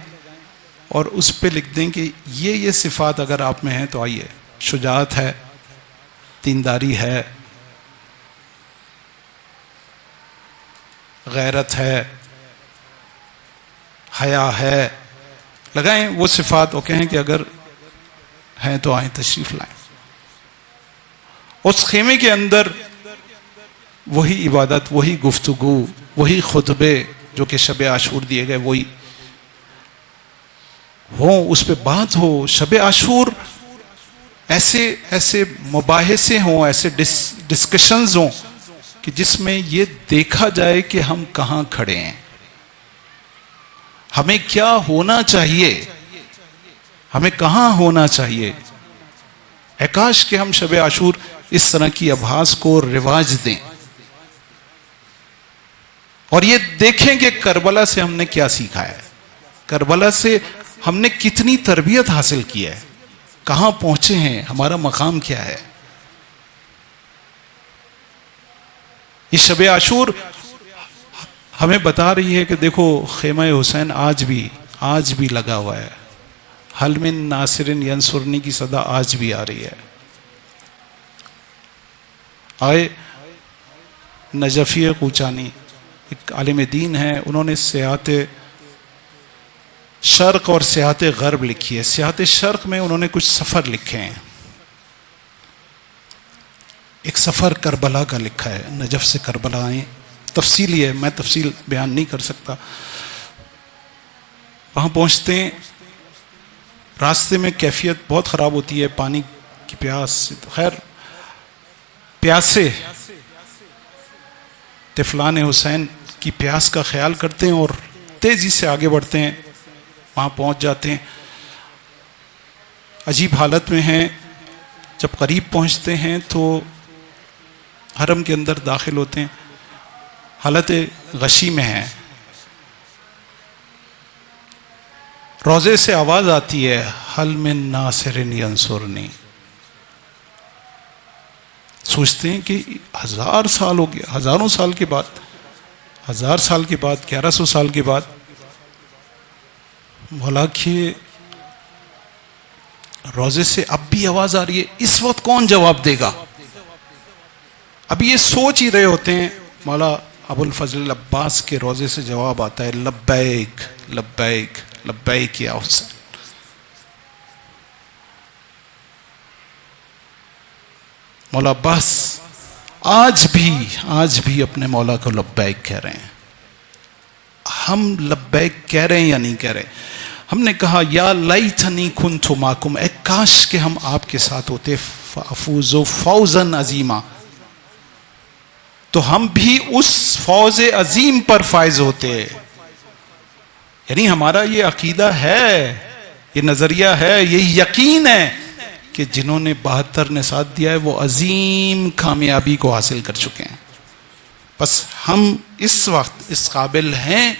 और उस पे लिख दें कि ये सिफात अगर आप में हैं तो आइए। शुजाअत है, दीनदारी है, गैरत है, हया है, लगाएं वो सिफात और कहें कि अगर हैं तो आए, तशरीफ लाएं। उस खेमे के अंदर वही इबादत, वही गुफ्तगू, वही खुतबे जो कि शब आशूर दिए गए वही हो, उस पे बात हो। शब आशूर ऐसे ऐसे मुबाहिसे हों, ऐसे डिस्कशंस हों कि जिसमें ये देखा जाए कि हम कहाँ खड़े हैं, हमें क्या होना चाहिए, हमें कहाँ होना चाहिए। काश कि हम शब आशूर इस तरह की आभास को रिवाज दें और ये देखें कि करबला से हमने क्या सीखा है, करबला से हमने कितनी तरबियत हासिल की है, कहाँ पहुंचे हैं, हमारा मकाम क्या है। ये शब आशूर हमें बता रही है कि देखो खेमा हुसैन आज भी लगा हुआ है। हल मिन नासिरिन यंसुरनी की सदा आज भी आ रही है। आए नजफी कूचानी एक आलिम दीन है, उन्होंने सियाहत शर्क और सियाहत गर्ब लिखी है। सियाहत शर्क में उन्होंने कुछ सफ़र लिखे हैं। एक सफ़र करबला का लिखा है, नजफ से करबला आए, तफसीली है, मैं तफसील बयान नहीं कर सकता। वहाँ पहुँचते हैं, रास्ते में कैफियत बहुत ख़राब होती है, पानी की प्यास, खैर प्यासे तिफलान हुसैन की प्यास का ख्याल करते हैं और तेज़ी से आगे बढ़ते हैं। वहाँ पहुँच जाते हैं, अजीब हालत में हैं। जब करीब पहुँचते हैं तो हरम के अंदर दाखिल होते हैं, हालत गशी में हैं। रोज़े से आवाज़ आती है, हल मिन नासिरिन यंसुरनी। सोचते हैं कि 1000 साल हो गया, हज़ारों साल के बाद, 1000 साल के बाद, 1100 साल के बाद मौला के रोज़े से अब भी आवाज़ आ रही है, इस वक्त कौन जवाब देगा। अभी ये सोच ही रहे होते हैं, मौला अबुल फजल अब्बास के रोज़े से जवाब आता है, लब्बैक लब्बैक लब्बैक या हुसैन। मौला अब्बास आज भी अपने मौला को लब्बैक कह रहे हैं। हम लब्बैक कह रहे हैं या नहीं कह रहे? हमने कहा या लैतनी कुन्तु माकुम, ए काश के हम आपके साथ होते, फअफूज़ु फौजन अजीमा, तो हम भी उस फौज अजीम पर फायज होते। यानी हमारा ये अकीदा है, ये नजरिया है, ये यकीन है कि जिन्होंने 72 ने साथ दिया है वो अजीम कामयाबी को हासिल कर चुके हैं। बस हम इस वक्त इस काबिल हैं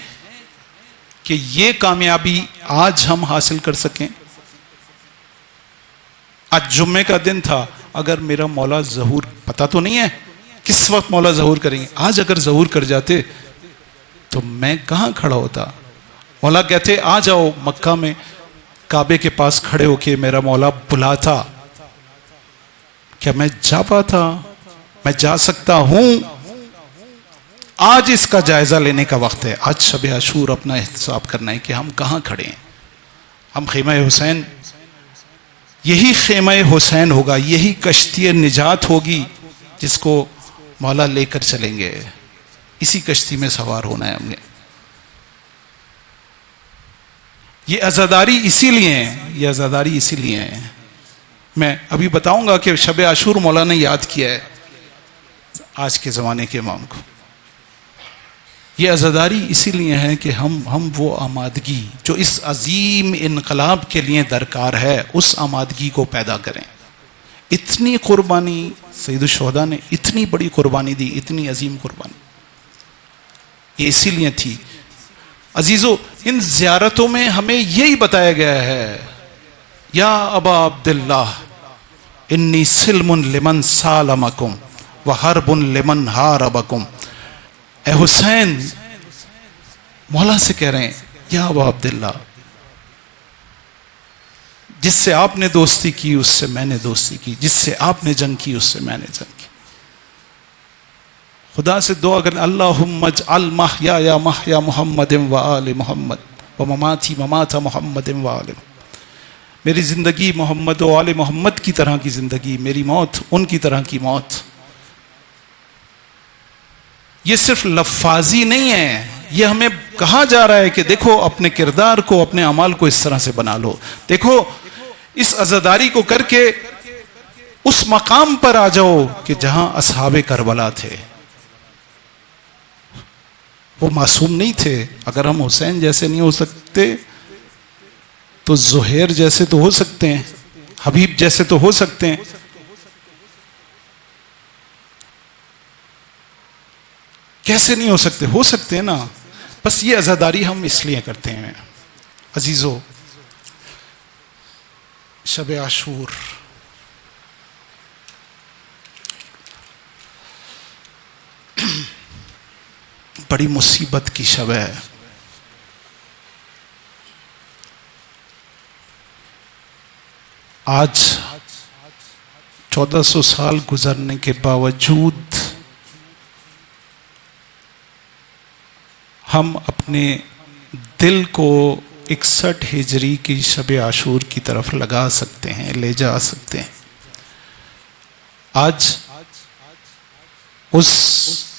कि ये कामयाबी आज हम हासिल कर सकें। आज जुम्मे का दिन था, अगर मेरा मौला ज़हूर, पता तो नहीं है किस वक्त मौला ज़हूर करेंगे, आज अगर ज़हूर कर जाते तो मैं कहाँ खड़ा होता? मौला कहते आ जाओ मक्का में, काबे के पास खड़े होके मेरा मौला बुलाता, क्या मैं जा पाता? मैं जा सकता हूं? आज इसका जायजा लेने का वक्त है। आज शब आशूर अपना एहतसाब करना है कि हम कहाँ खड़े हैं। हम खेमा हुसैन, यही खेमा हुसैन होगा, यही कश्ती निजात होगी जिसको मौला लेकर चलेंगे। इसी कश्ती में सवार होना है हमें। ये आज़ादारी इसीलिए है, ये आज़ादारी इसीलिए है। मैं अभी बताऊंगा कि शब आशूर मौला ने याद किया है आज के ज़माने के इमाम को। ये आज़ादारी इसीलिए है कि हम वो आमादगी जो इस अजीम इनकलाब के लिए दरकार है, उस आमादगी को पैदा करें। इतनी कुर्बानी सैयदुल शुहदा ने, इतनी बड़ी कुर्बानी दी, इतनी अजीम कुर्बानी, ये इसीलिए थी। अजीज़ो, इन ज़ियारतों में हमें यही बताया गया है, या अबा अब्दुल्लाह इन्नी सिल्मुन लिमन सालमकुम व हरबुन लिमन हारबकुम। ए हुसैन, मौला से कह रहे हैं, या अबा अब्दुल्लाह, जिससे आपने दोस्ती की उससे मैंने दोस्ती की, जिससे आपने जंग की उससे मैंने जंग की। खुदा से दुआ करें, अल्लाहुम्मा अजअल महया महया मुहम्मदिन व आले मुहम्मद व ममाती ममाता मुहम्मदिन व आले, मेरी ज़िंदगी मोहम्मद व आले मोहम्मद की तरह की ज़िंदगी, मेरी मौत उनकी तरह की मौत। ये सिर्फ लफ्ज़ी नहीं है, ये हमें कहा जा रहा है कि देखो अपने किरदार को, अपने अमाल को इस तरह से बना लो। देखो इस अज़ादारी को करके उस मकाम पर आ जाओ कि जहां असहाबे करबला थे। वो मासूम नहीं थे। अगर हम हुसैन जैसे नहीं हो सकते तो ज़ुहैर जैसे तो हो सकते हैं, हबीब जैसे तो हो सकते हैं। कैसे नहीं हो सकते? हो सकते हैं ना। बस ये अज़ादारी हम इसलिए करते हैं। अजीज़ो, शब आशूर बड़ी मुसीबत की शब है। आज 1400 साल गुजरने के बावजूद हम अपने दिल को 61 हिजरी की शब आशूर की तरफ लगा सकते हैं, ले जा सकते हैं। आज उस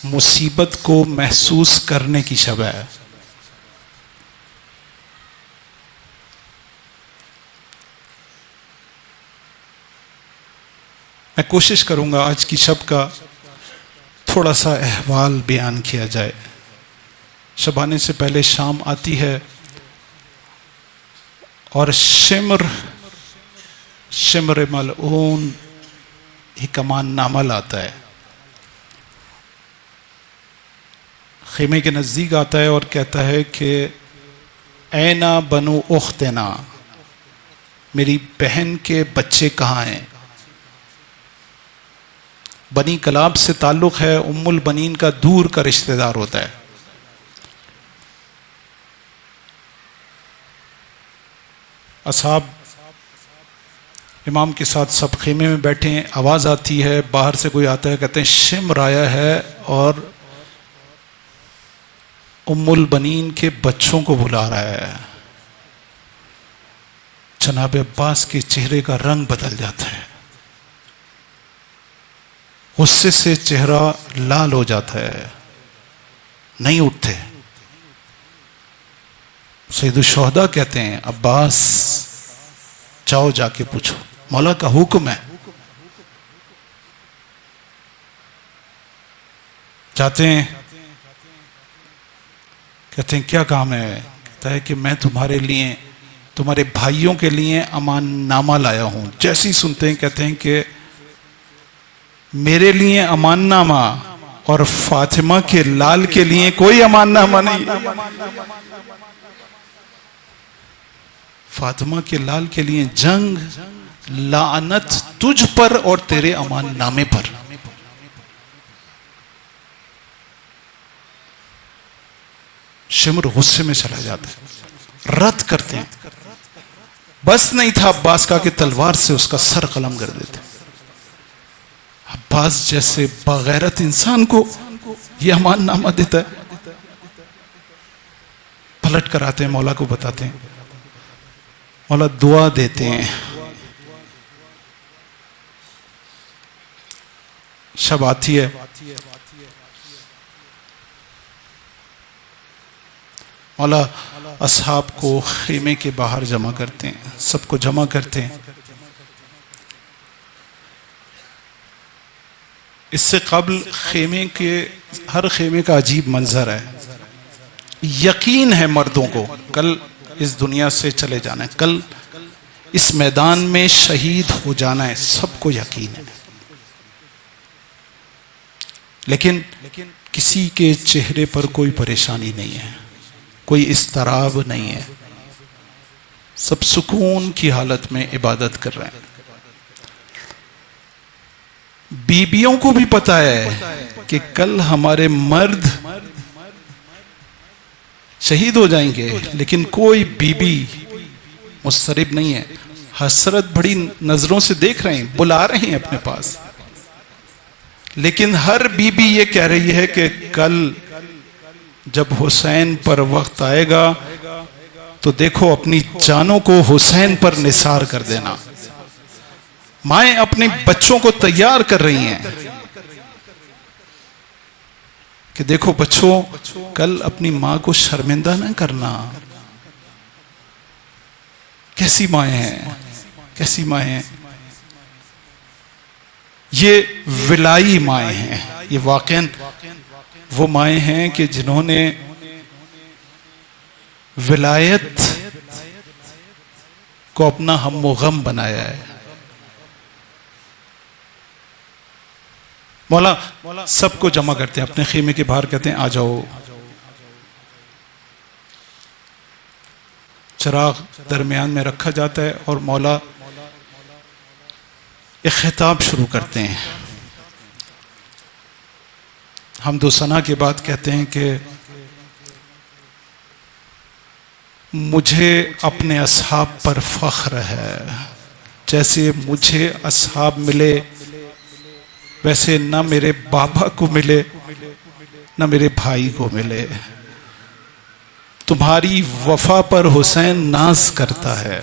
मुसीबत को महसूस करने की शब है। मैं कोशिश करूंगा आज की शब का थोड़ा सा अहवाल बयान किया जाए। शब आने से पहले शाम आती है और शिमर मलऊन ही कमान नामल आता है, खेमे के नज़दीक आता है और कहता है कि ऐना बनु उख्तना, मेरी बहन के बच्चे कहाँ हैं। बनी कलाब से ताल्लुक़ है, उम्मुल बनीन का दूर का रिश्तेदार होता है। असहाब इमाम के साथ सब खेमे में बैठे हैं, आवाज़ आती है, बाहर से कोई आता है, कहते हैं शिम्र आया है और उम्मुल बनीन के बच्चों को बुला रहा है। जनाब अब्बास के चेहरे का रंग बदल जाता है। गुस्से से चेहरा लाल हो जाता है, नहीं उठते। सैयद शुहदा कहते हैं, अब्बास जाओ जाके पूछो, मौला का हुक्म है। जाते हैं, कहते हैं क्या काम है? कहता है कि मैं तुम्हारे लिए, तुम्हारे भाइयों के लिए अमान नामा लाया हूं। जैसे ही सुनते हैं कहते हैं कि मेरे लिए अमान नामा और फातिमा के लाल के लिए कोई अमान नामा नहीं। फातिमा के लाल के लिए जंग, लानत तुझ पर और तेरे अमान नामे पर। शिमर गुस्से में चला जाता है, रद्द करते हैं। बस नहीं था अब्बास का कि तलवार से उसका सर कलम कर देते। अब्बास जैसे बगैरत इंसान को यह अमाननामा देता है। पलट कर आते हैं, मौला को बताते हैं, मौला दुआ देते हैं। शब आती है, मौला असहाब को खेमे के बाहर जमा करते हैं, सबको जमा करते हैं। इससे कबल खेमे के, हर खेमे का अजीब मंजर है। यकीन है मर्दों को कल इस दुनिया से चले जाना है, कल इस मैदान में शहीद हो जाना है, सबको यकीन है। लेकिन किसी के चेहरे पर कोई परेशानी नहीं है, कोई इस्तराब नहीं है, सब सुकून की हालत में इबादत कर रहे हैं। बीबियों को भी पता है कि कल हमारे मर्द शहीद हो जाएंगे, लेकिन कोई बीबी मुस्तरिब नहीं है। हसरत बड़ी नजरों से देख रहे हैं, बुला रहे हैं अपने पास, लेकिन हर बीबी ये कह रही है कि कल जब हुसैन पर वक्त आएगा तो देखो अपनी जानों को हुसैन पर निसार कर देना। माएं अपने बच्चों को तैयार कर रही हैं कि देखो बच्चों, कल अपनी मां को शर्मिंदा न करना। कैसी माएं हैं, कैसी माएं हैं। ये विलाई माएं हैं, ये वाकई वो माएं हैं कि जिन्होंने विलायत को अपना हम गम बनाया है। मौला सबको जमा करते हैं अपने खेमे के बाहर, कहते हैं आ जाओ। चिराग दरमियान में रखा जाता है और मौला एक खिताब शुरू करते हैं। हम दो सना के बाद कहते हैं कि मुझे अपने असहाब पर फख्र है। जैसे मुझे असहाब मिले वैसे ना मेरे बाबा को मिले ना मेरे भाई को मिले। तुम्हारी वफा पर हुसैन नाज करता है।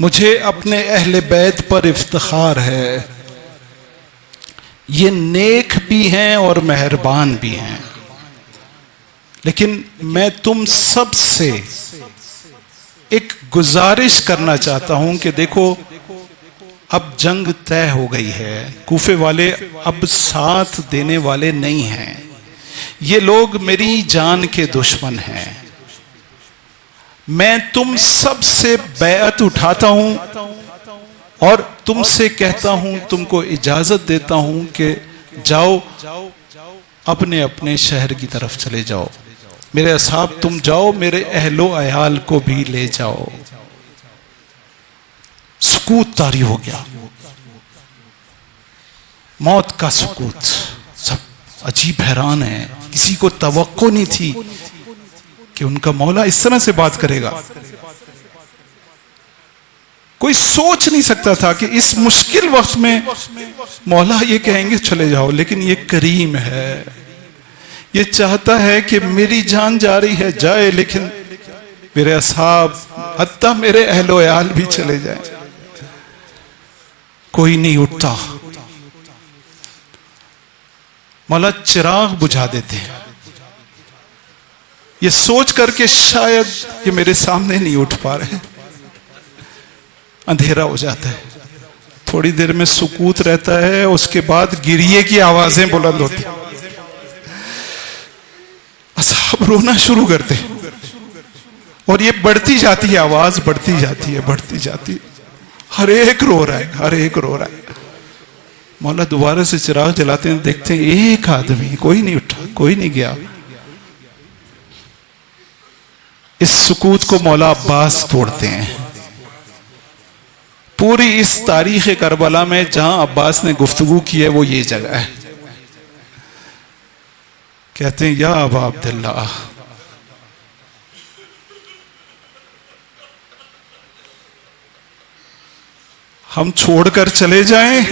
मुझे अपने अहले बैत पर इफ्तिखार है। ये नेक भी हैं और मेहरबान भी हैं, लेकिन मैं तुम सब से एक गुजारिश करना चाहता हूं कि देखो अब जंग तय हो गई है, कूफे वाले अब साथ देने वाले नहीं हैं, ये लोग मेरी जान के दुश्मन हैं। मैं तुम सब से बैअत उठाता हूं और तुमसे कहता हूं, तुमको इजाजत देता हूं कि जाओ अपने अपने शहर की तरफ चले जाओ। मेरे असहाब तुम जाओ, मेरे अहलो अयाल को भी ले जाओ। सुकूत तारी हो गया, मौत का सुकूत। सब अजीब हैरान है, किसी को तवक्को नहीं थी कि उनका मौला इस तरह से बात करेगा। कोई सोच नहीं सकता था कि इस मुश्किल वक्त में मौला ये कहेंगे चले जाओ, लेकिन ये करीम है, ये चाहता है कि मेरी जान जा रही है जाए, लेकिन मेरे असहाब हत्ता मेरे अहलो अयाल भी चले जाएं। कोई नहीं उठता। मौला चिराग बुझा देते हैं, ये सोच करके शायद ये मेरे सामने नहीं उठ पा रहे। अंधेरा हो जाता है, थोड़ी देर में सुकूत रहता है, उसके बाद गिरिए की आवाजें बुलंद होती, असहाब रोना शुरू करते और ये बढ़ती जाती है, आवाज बढ़ती जाती है, बढ़ती जाती है। हर एक रो रहा है, हर एक रो रहा है। मौला दोबारा से चिराग जलाते हैं, देखते हैं एक आदमी, कोई नहीं उठा, कोई नहीं गया। इस सुकूत को मौला अब्बास तोड़ते हैं। पूरी इस तारीख करबला में जहां अब्बास ने गुफ्तगू की है वो ये जगह है। कहते हैं, या अबा अब्दुल्लाह, हम छोड़कर चले जाएं?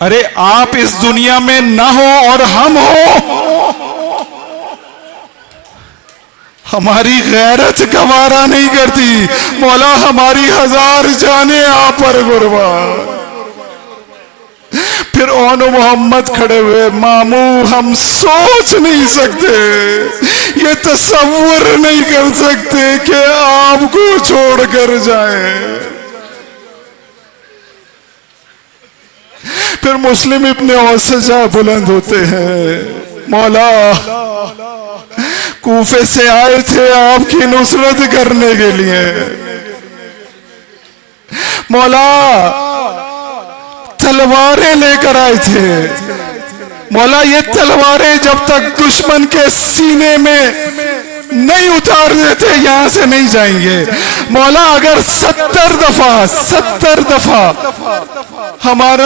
अरे आप इस दुनिया में ना हो और हम हो, हमारी गैरत गवारा नहीं करती। मौला हमारी 1000 जाने आप पर कुर्बान। फिर ओन मोहम्मद खड़े हुए, मामू हम सोच नहीं सकते, ये तसव्वुर नहीं कर सकते कि आपको छोड़कर जाए। फिर मुस्लिम इब्ने औसजा बुलंद होते हैं, मौला कूफे से आए थे आपकी नुसरत करने के लिए। मौला तलवारें लेकर आए थे। मौला ये तलवारें जब तक दुश्मन के सीने में नहीं उतार देते यहां से नहीं जाएंगे। मौला अगर 70 दफा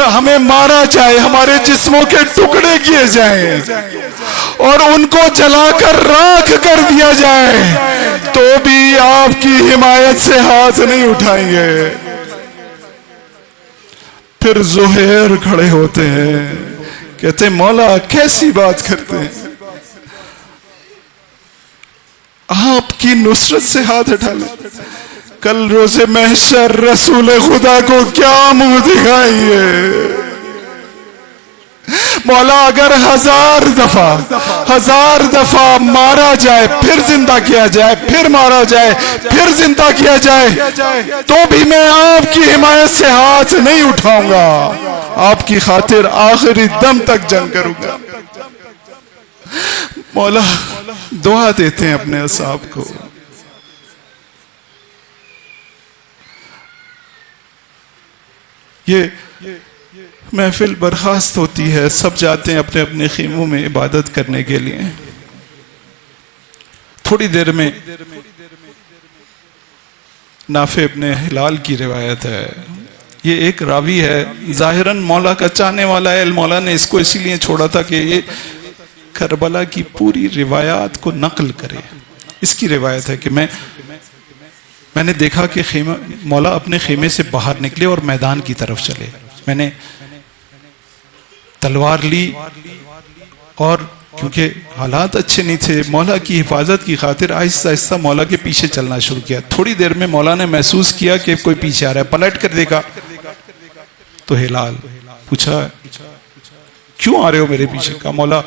हमें मारा जाए, हमारे जिस्मों के टुकड़े किए जाएं और उनको जलाकर राख कर दिया जाए, तो भी आपकी हिमायत से हाथ नहीं उठाएंगे। फिर जुहैर खड़े होते हैं, कहते मौला कैसी बात करते हैं, आपकी नुसरत से हाथ हटा ले। कल रोज़े महशर रसूल खुदा को क्या मुंह दिखाएंगे। मौला अगर 1000 दफा मारा जाए, फिर जिंदा किया जाए, फिर मारा जाए, फिर जिंदा किया जाए, तो भी मैं आपकी हिमायत से हाथ नहीं उठाऊंगा। आपकी खातिर आखिरी दम तक जंग करूंगा। मौला दुआ देते हैं अपने असहाब को। ये महफिल बर्खास्त होती है, सब जाते हैं अपने अपने खीमों में इबादत करने के लिए। थोड़ी देर में नाफे इब्ने हिलाल की रिवायत है, ये एक रावी है, जाहिरन मौला का चाहने वाला है। मौला ने इसको इसीलिए छोड़ा था कि ये करबला की पूरी रिवायात को नकल करे। इसकी रिवायत है कि मैंने देखा कि मौला अपने खेमे से बाहर निकले और मैदान की तरफ चले। मैंने तलवार ली और क्योंकि हालात अच्छे नहीं थे, मौला की हिफाजत की खातिर आहिस्ता आहिस्ता मौला के पीछे चलना शुरू किया। थोड़ी देर में मौला ने महसूस किया कि कोई पीछे आ रहा है, पलट कर देखा तो हिलाल। पूछा क्यों आ रहे हो मेरे पीछे? कहा मौला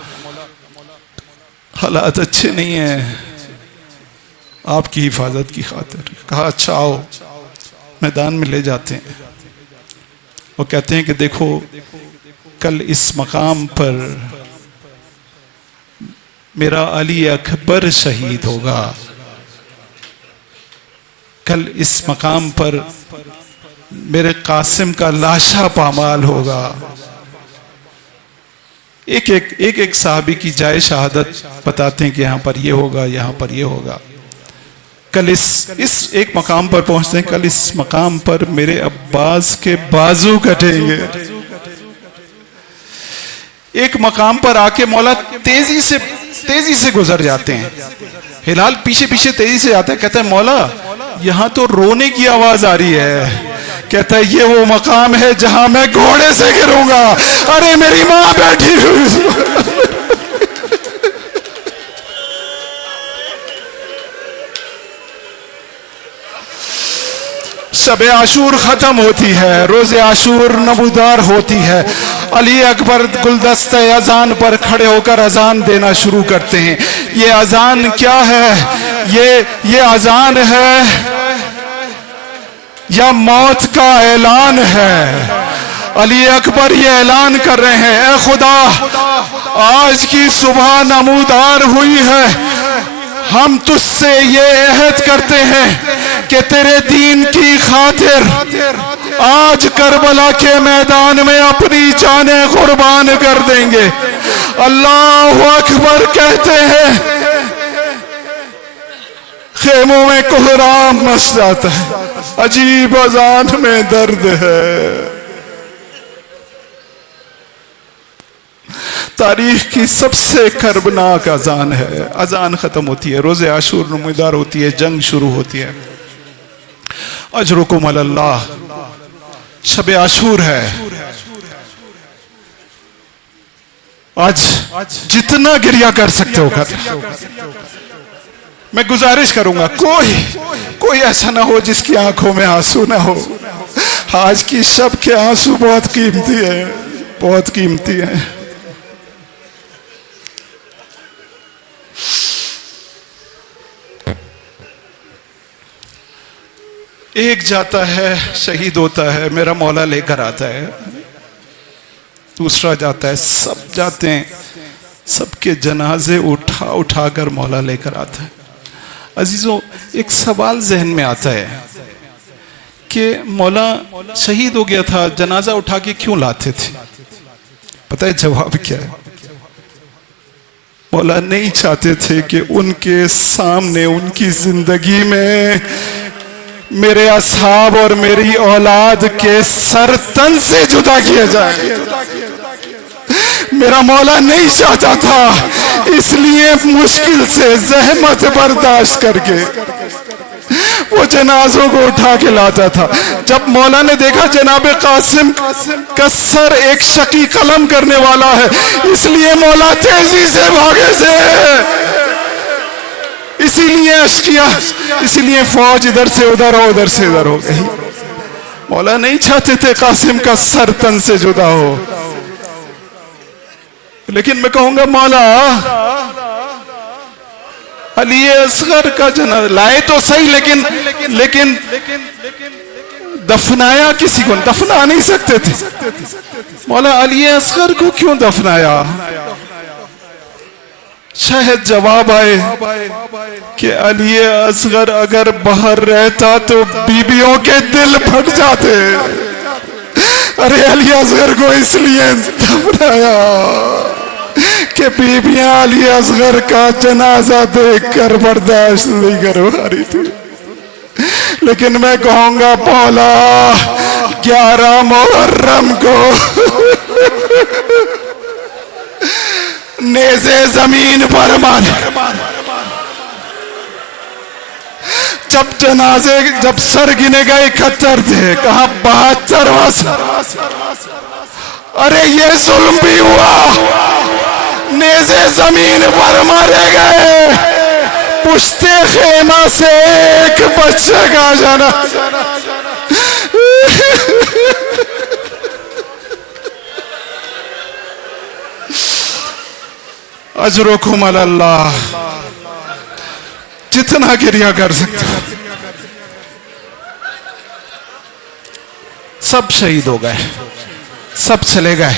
हालात अच्छे नहीं है, आपकी हिफाजत की खातिर। कहा अच्छा आओ, मैदान में ले जाते हैं। वो कहते हैं कि देखो कल इस मकाम पर मेरा अली अकबर शहीद होगा, कल इस मकाम पर मेरे कासिम का लाशा पामाल होगा। एक साहबी की जाए शहादत बताते हैं कि यहाँ पर ये होगा, यहाँ पर ये होगा। कल इस एक मकाम पर पहुंचते हैं, कल इस मकाम पर मेरे अब्बास के बाजू कटेंगे। एक मकाम पर आके मौला तेजी से गुजर जाते हैं। हिलाल पीछे पीछे तेजी से आता है, कहता है मौला यहां तो रोने की आवाज आ रही है। कहता है ये वो मकाम है जहां मैं घोड़े से गिरूंगा। अरे मेरी मां बैठी हुई। शब आशूर ख़त्म होती है, रोज़े आशूर नमूदार होती है। अली अकबर गुलदस्ते अजान पर खड़े होकर अजान देना शुरू करते हैं। ये अजान क्या है? ये अजान है या मौत का ऐलान है? अली अकबर ये ऐलान कर रहे हैं, ए खुदा, आज की सुबह नमूदार हुई है, हम तुझसे ये अहद करते हैं कि तेरे दीन की खातिर आज करबला के मैदान में अपनी जानें कुर्बान कर देंगे। अल्लाह अकबर कहते हैं, खेमों में कोहराम मच जाता है, अजीब अजान में दर्द है। तारीख की सबसे कर्बनाक अजान है। अजान खत्म होती है, रोज़े आशूर नमूदार होती है, जंग शुरू होती है। अजरुकुम अल्लाह, शब आशूर है। आज जितना गिरिया कर सकते हो कर। मैं गुजारिश करूंगा, कोई ऐसा ना हो जिसकी आंखों में आंसू ना हो। आज की शब के आंसू बहुत कीमती है, बहुत कीमती है। एक जाता है, शहीद होता है, मेरा मौला लेकर आता है। दूसरा जाता है, सब जाते हैं, सबके जनाजे उठा उठा कर मौला लेकर आता है। अजीजों, एक सवाल जहन में आता है कि मौला शहीद हो गया था, जनाजा उठा के क्यों लाते थे? पता है जवाब क्या है? मौला नहीं चाहते थे कि उनके सामने, उनकी जिंदगी में मेरे असहाब और मेरी औलाद के सर तन से जुदा किया जाए। मेरा मौला नहीं चाहता था, इसलिए मुश्किल से जहमत बर्दाश्त करके वो जनाजों को उठा के लाता था। जब मौला ने देखा जनाब कासिम का सर एक शकी कलम करने वाला है, इसलिए मौला तेजी से भागे थे। इसीलिए अश्किया, इसीलिए फौज इधर से उधर हो, उधर से इधर हो गई। मौला नहीं चाहते थे कासिम का सर तन से जुदा हो। लेकिन मैं कहूंगा, मौला अली असगर का जनाजा लाए तो सही, लेकिन दफनाया किसी को? दफना नहीं सकते थे। मौला अली असगर को क्यों दफनाया? शायद जवाब आए कि अली असगर अगर बाहर रहता तो बीबियों के दिल फट जाते। अरे अली असगर को इसलिए दफनाया कि बीबियां अली असगर का जनाजा देखकर बर्दाश्त नहीं कर पा रही थी। लेकिन मैं कहूंगा, मौला 11 मुहर्रम को नेज़े जमीन पर मारे, जब सर गिने गए 71 थे, कहा 72वां सर। अरे ये जुल्म भी हुआ, नेज़े जमीन पर मारे गए, पुश्ते खेमा से एक बच्चे का जाना। अजरुकुम अल्लाह, जितना गिरिया कर सकते हो। सब शहीद हो गए, सब चले गए।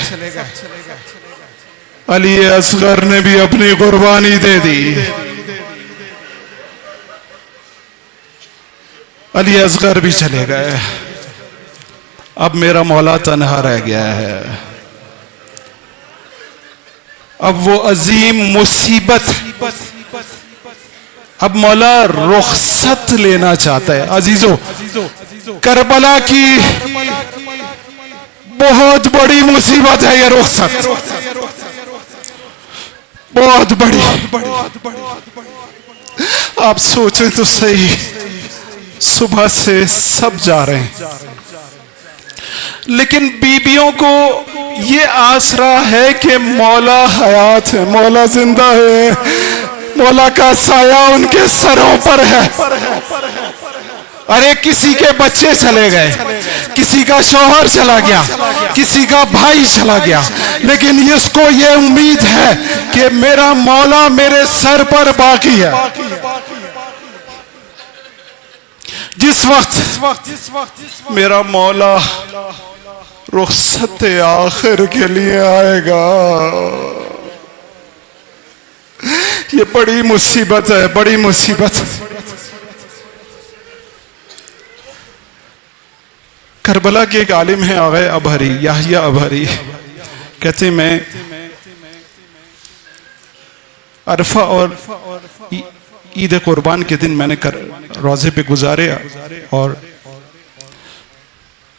अली असगर ने भी अपनी कुर्बानी दे दी। अली असगर भी चले गए। अब मेरा मौला तन्हा रह गया है। अब वो अजीम मुसीबत, अब मौला रुखसत लेना चाहता है। अजीजों, करबला की बहुत बड़ी मुसीबत है ये रुखसत, बहुत बड़ी। आप सोचें तो सही, सुबह से सब जा रहे हैं, लेकिन बीबियों को ये आसरा है कि मौला हयात है, मौला जिंदा है, मौला का साया उनके सरों पर है। अरे किसी के बच्चे चले गए, किसी का शौहर चला गया, किसी का भाई चला गया, लेकिन इसको ये उम्मीद है कि मेरा मौला मेरे सर पर बाकी है। जिस वक्त मेरा मौला रुखसत आखिर के लिए आएगा, ये बड़ी मुसीबत है, बड़ी मुसीबत। करबला के एक आलिम है आगे अबहरी, याहिया अबहरी, कहते मैं अरफा और ईद कुर्बान के दिन मैंने रोजे पे गुजारे और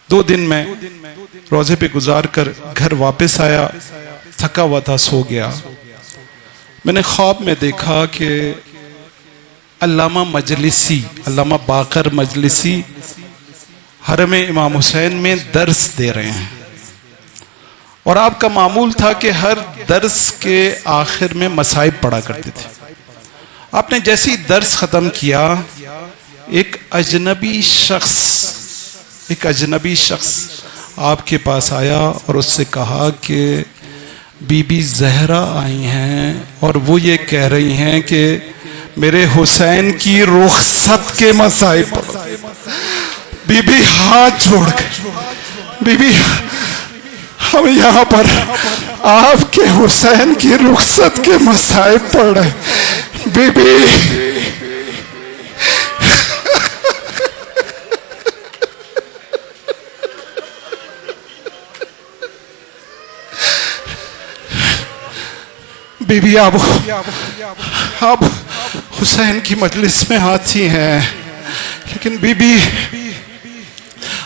2 दिन मैं रोजे पे गुजार कर घर वापस आया, थका हुआ था, सो गया। मैंने ख्वाब में देखा कि अल्लामा मजलिसी, अल्लामा बाकर मजलिसी हरम इमाम हुसैन में दर्स दे रहे हैं और आपका मामूल था कि हर दर्स के आखिर में मसाइब पढ़ा करते थे। आपने जैसे ही दर्स खत्म किया, एक अजनबी शख्स आपके पास आया और उससे कहा कि बीबी जहरा आई हैं और वो ये कह रही हैं कि मेरे हुसैन की रुखसत के मसाइब पढ़ो। बीबी हाथ जोड़ के, बीबी हम यहाँ पर आपके हुसैन की रुखसत के मसाइब पढ़ रहे, बीबी बीबी आप हुसैन की मजलिस में आती हैं, लेकिन बीबी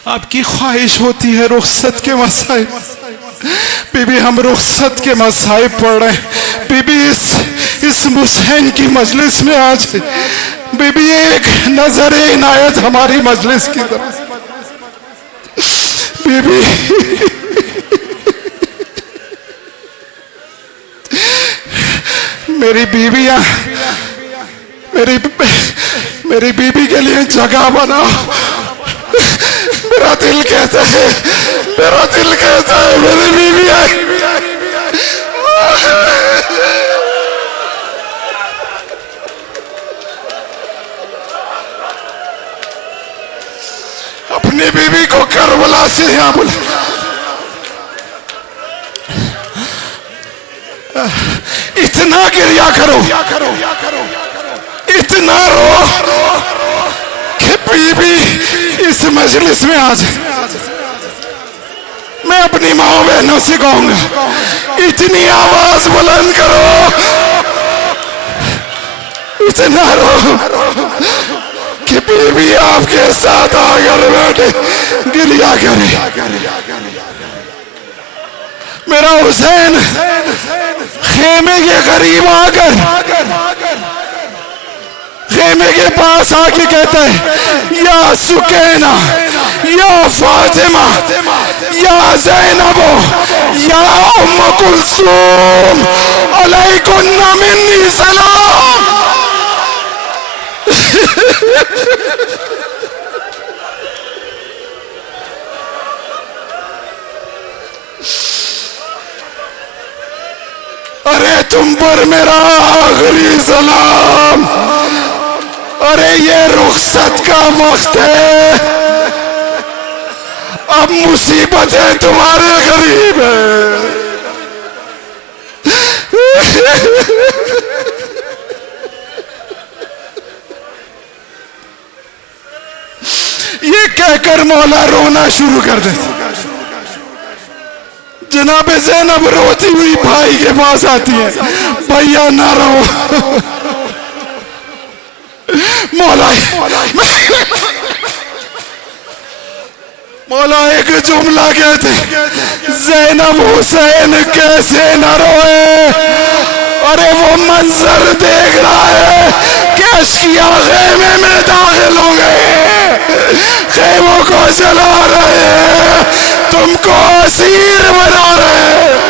आपकी ख्वाहिश होती है रुखसत के मसाइब। बीबी हम रुखसत के मसाइब पढ़ रहे हैं, बीबी इस हुसैन की मजलिस में आ जाए, बीबी एक नजर इनायत हमारी मजलिस की तरफ। बीबी मेरी बीवियां, मेरी बीबी के लिए जगह बनाओ। मेरा दिल कहता है, मेरा दिल कहता है मेरी बीवी आई। अपनी बीवी को करबला से यहाँ बुला, इतना गिरिया करो, इतना रो कि बीबी इस मजलिस में आ जाए। मैं अपनी माँ बहनों से कहूंगा, इतनी आवाज बुलंद करो, इतना रो कि बीबी आपके साथ आकर बैठे गिरिया करे। मेरा हुसैन खेमे के करीब आकर, खेमे के पास आके कहता है, या सुकैना, या फातिमा, या ज़ैनबो, या उम्म कुलसूम, अलैकुन्ना मिन्नी सलाम। अरे तुम पर मेरा आखिरी सलाम। अरे ये रुखसत का वक्त है, अब मुसीबतें तुम्हारे करीब है। ये कहकर मौला रोना शुरू कर देता। जनाब ज़ैनब रोती हुई भाई के पास आती है, भैया ना रो। मौला एक जुमला कहते, ज़ैनब हुसैन कैसे न रोए। अरे वो मंजर देख रहा है कि अश्किया खेमे में दाखिल हो गए, खेमों को जला रहे हैं, तुमको असीर बना रहे हैं।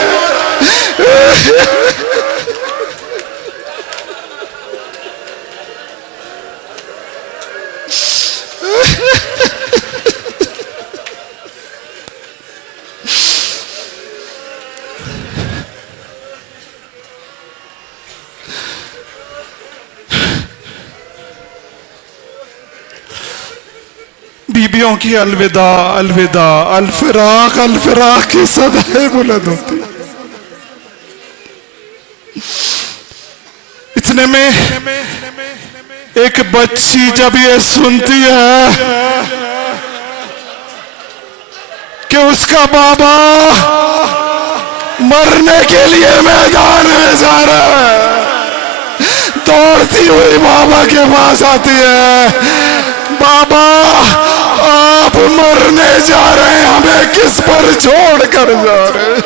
बीबियों की अलविदा अलविदा अलफिराक अलफिराक की सदाएं बुलंद होती। इतने में एक बच्ची जब ये सुनती है कि उसका बाबा मरने के लिए मैदान में जा रहा है, दौड़ती हुई बाबा के पास आती है। बाबा आप मरने जा रहे हैं, हमें किस पर छोड़ कर जा रहे हैं?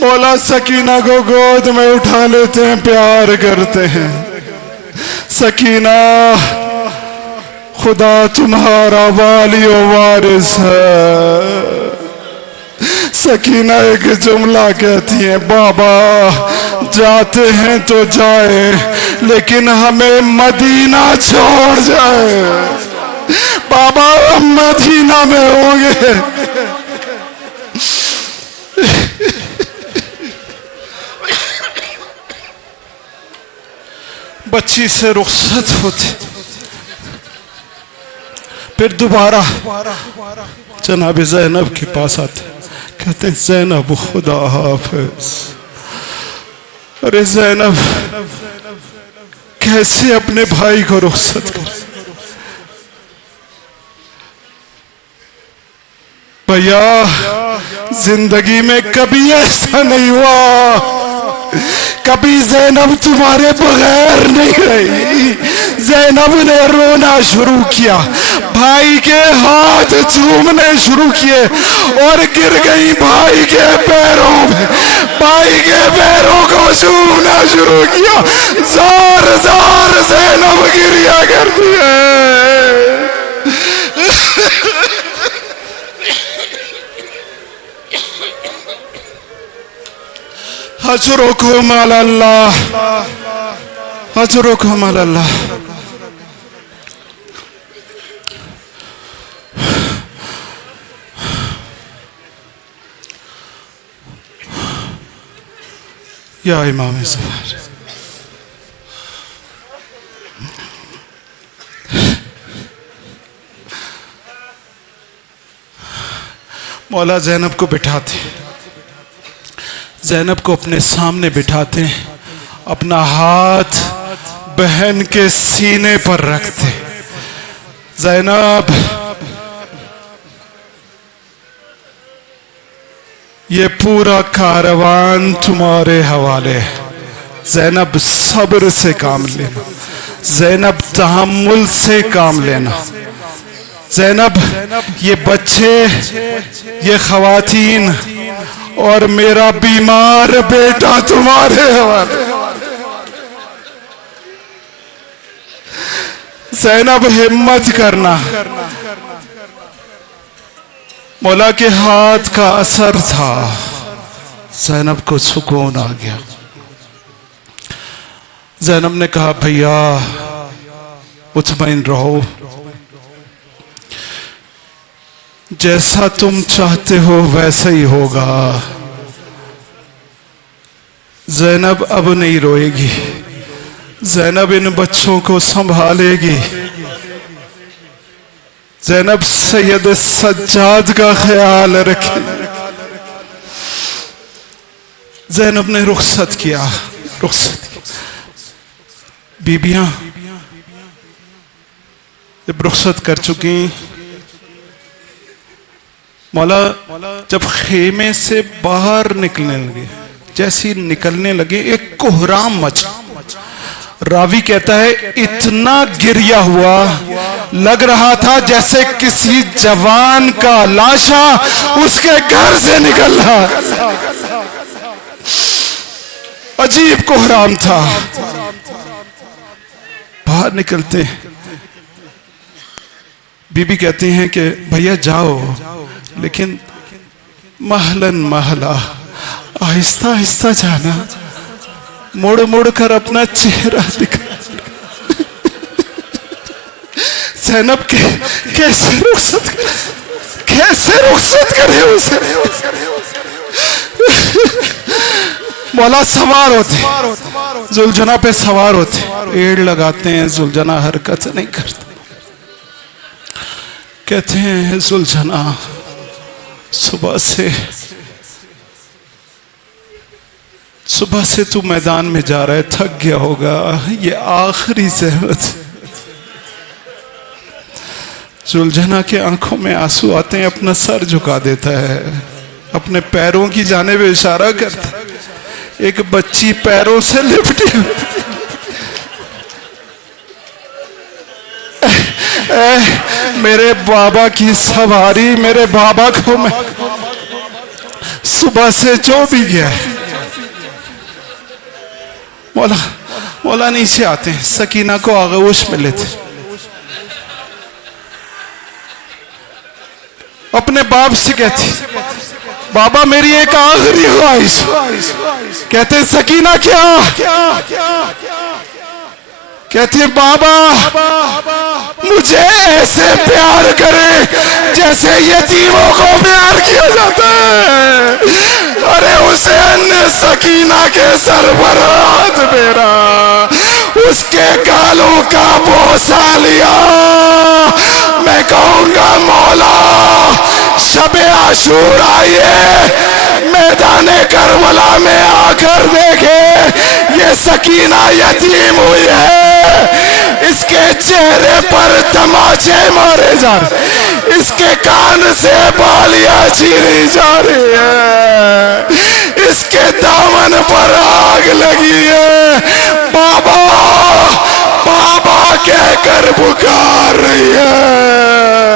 मौला सकीना को गोद में उठा लेते हैं, प्यार करते हैं। सकीना खुदा तुम्हारा वाली और वारिस है। सकीना एक जुमला कहती है, बाबा जाते हैं तो जाए लेकिन हमें मदीना छोड़ जाए। बाबा हम मदीना में होंगे। बच्ची से रुखसत होती, फिर दोबारा जनाब ज़ैनब के पास आते, कहते हैं ज़ैनब खुदा हाफिज। अरे ज़ैनब कैसे अपने भाई को रुखसत कर? भैया जिंदगी में कभी ऐसा नहीं हुआ, कभी ज़ैनब तुम्हारे बगैर नहीं रही। ज़ैनब ने रोना शुरू किया, भाई के हाथ चूमने शुरू किए और गिर गई भाई के पैरों में। भाई के पैरों को चूमना शुरू किया, ज़ोर ज़ोर ज़ैनब गिरिया करती है। अजरुकुम अल्लाह, अजरुकुम अल्लाह। या इमाम ज़फ़र, मौला ज़ैनब को बिठाते, ज़ैनब को अपने सामने बिठाते, अपना हाथ बहन के सीने पर रखते। ज़ैनब ये पूरा कारवान तुम्हारे हवाले है। ज़ैनब सब्र से काम लेना, ज़ैनब तहम्मुल से काम लेना। ज़ैनब ये बच्चे, ये ख़वातीन और मेरा बीमार बेटा तुम्हारे हवाले। ज़ैनब हिम्मत करना। मौला के हाथ का असर था, ज़ैनब को सुकून आ गया। ज़ैनब ने कहा भैया मुतमईन रहो, जैसा तुम चाहते हो वैसा ही होगा। ज़ैनब अब नहीं रोएगी, ज़ैनब इन बच्चों को संभालेगी। ज़ैनब सैयद सज्जाद का ख्याल रखेगी। ज़ैनब ने रुखसत किया, रुखसत बीबियां जब रुखसत कर चुकी, मौला जब खेमे से बाहर निकलने लगे, जैसी निकलने लगे एक कोहराम मचा। रावी कहता है इतना गिरिया हुआ, लग रहा था जैसे किसी जवान का लाशा उसके घर से निकल रहा। अजीब कोहराम था। बाहर निकलते बीबी कहती हैं कि भैया जाओ, लेकिन महलन महला, आहिस्ता आहिस्ता जाना, मुड़ मुड़ कर अपना चेहरा दिखा। ज़ैनब के कैसे रुखसत करे उसे। मौला सवार होते, जुलझना पे सवार होते, एड़ लगाते हैं, जुलझना हरकत नहीं करते। कहते हैं जुलझना सुबह से तू मैदान में जा रहा है, थक गया होगा, ये आखिरी ज़हमत। जुलझना के आंखों में आंसू आते हैं, अपना सर झुका देता है, अपने पैरों की जानिब इशारा करता है। एक बच्ची पैरों से लिपटी, मेरे बाबा की सवारी, मेरे बाबा को मैं सुबह से जो भी गया है। मौला नीचे आते हैं, सकीना को आगोश में लेते, अपने बाप से कहती, बाबा मेरी एक आखिरी ख्वाहिश। कहते सकीना क्या? कहती है बाबा मुझे ऐसे प्यार करे जैसे यतीमों को प्यार किया जाता है। अरे हुसैन ने सकीना के सर पर हाथ फेरा, उसके गालों का बोसा लिया। मैं कहूंगा मौला शबे आशूरा आइए मैदाने करबला में आकर देखे, ये सकीना यतीम हुई है, इसके चेहरे पर तमाचे मारे जा रहे, इसके कान से बालियां चीरी जा रही है, इसके दामन पर आग लगी है। बाबा बाबा कहकर पुकार रही है।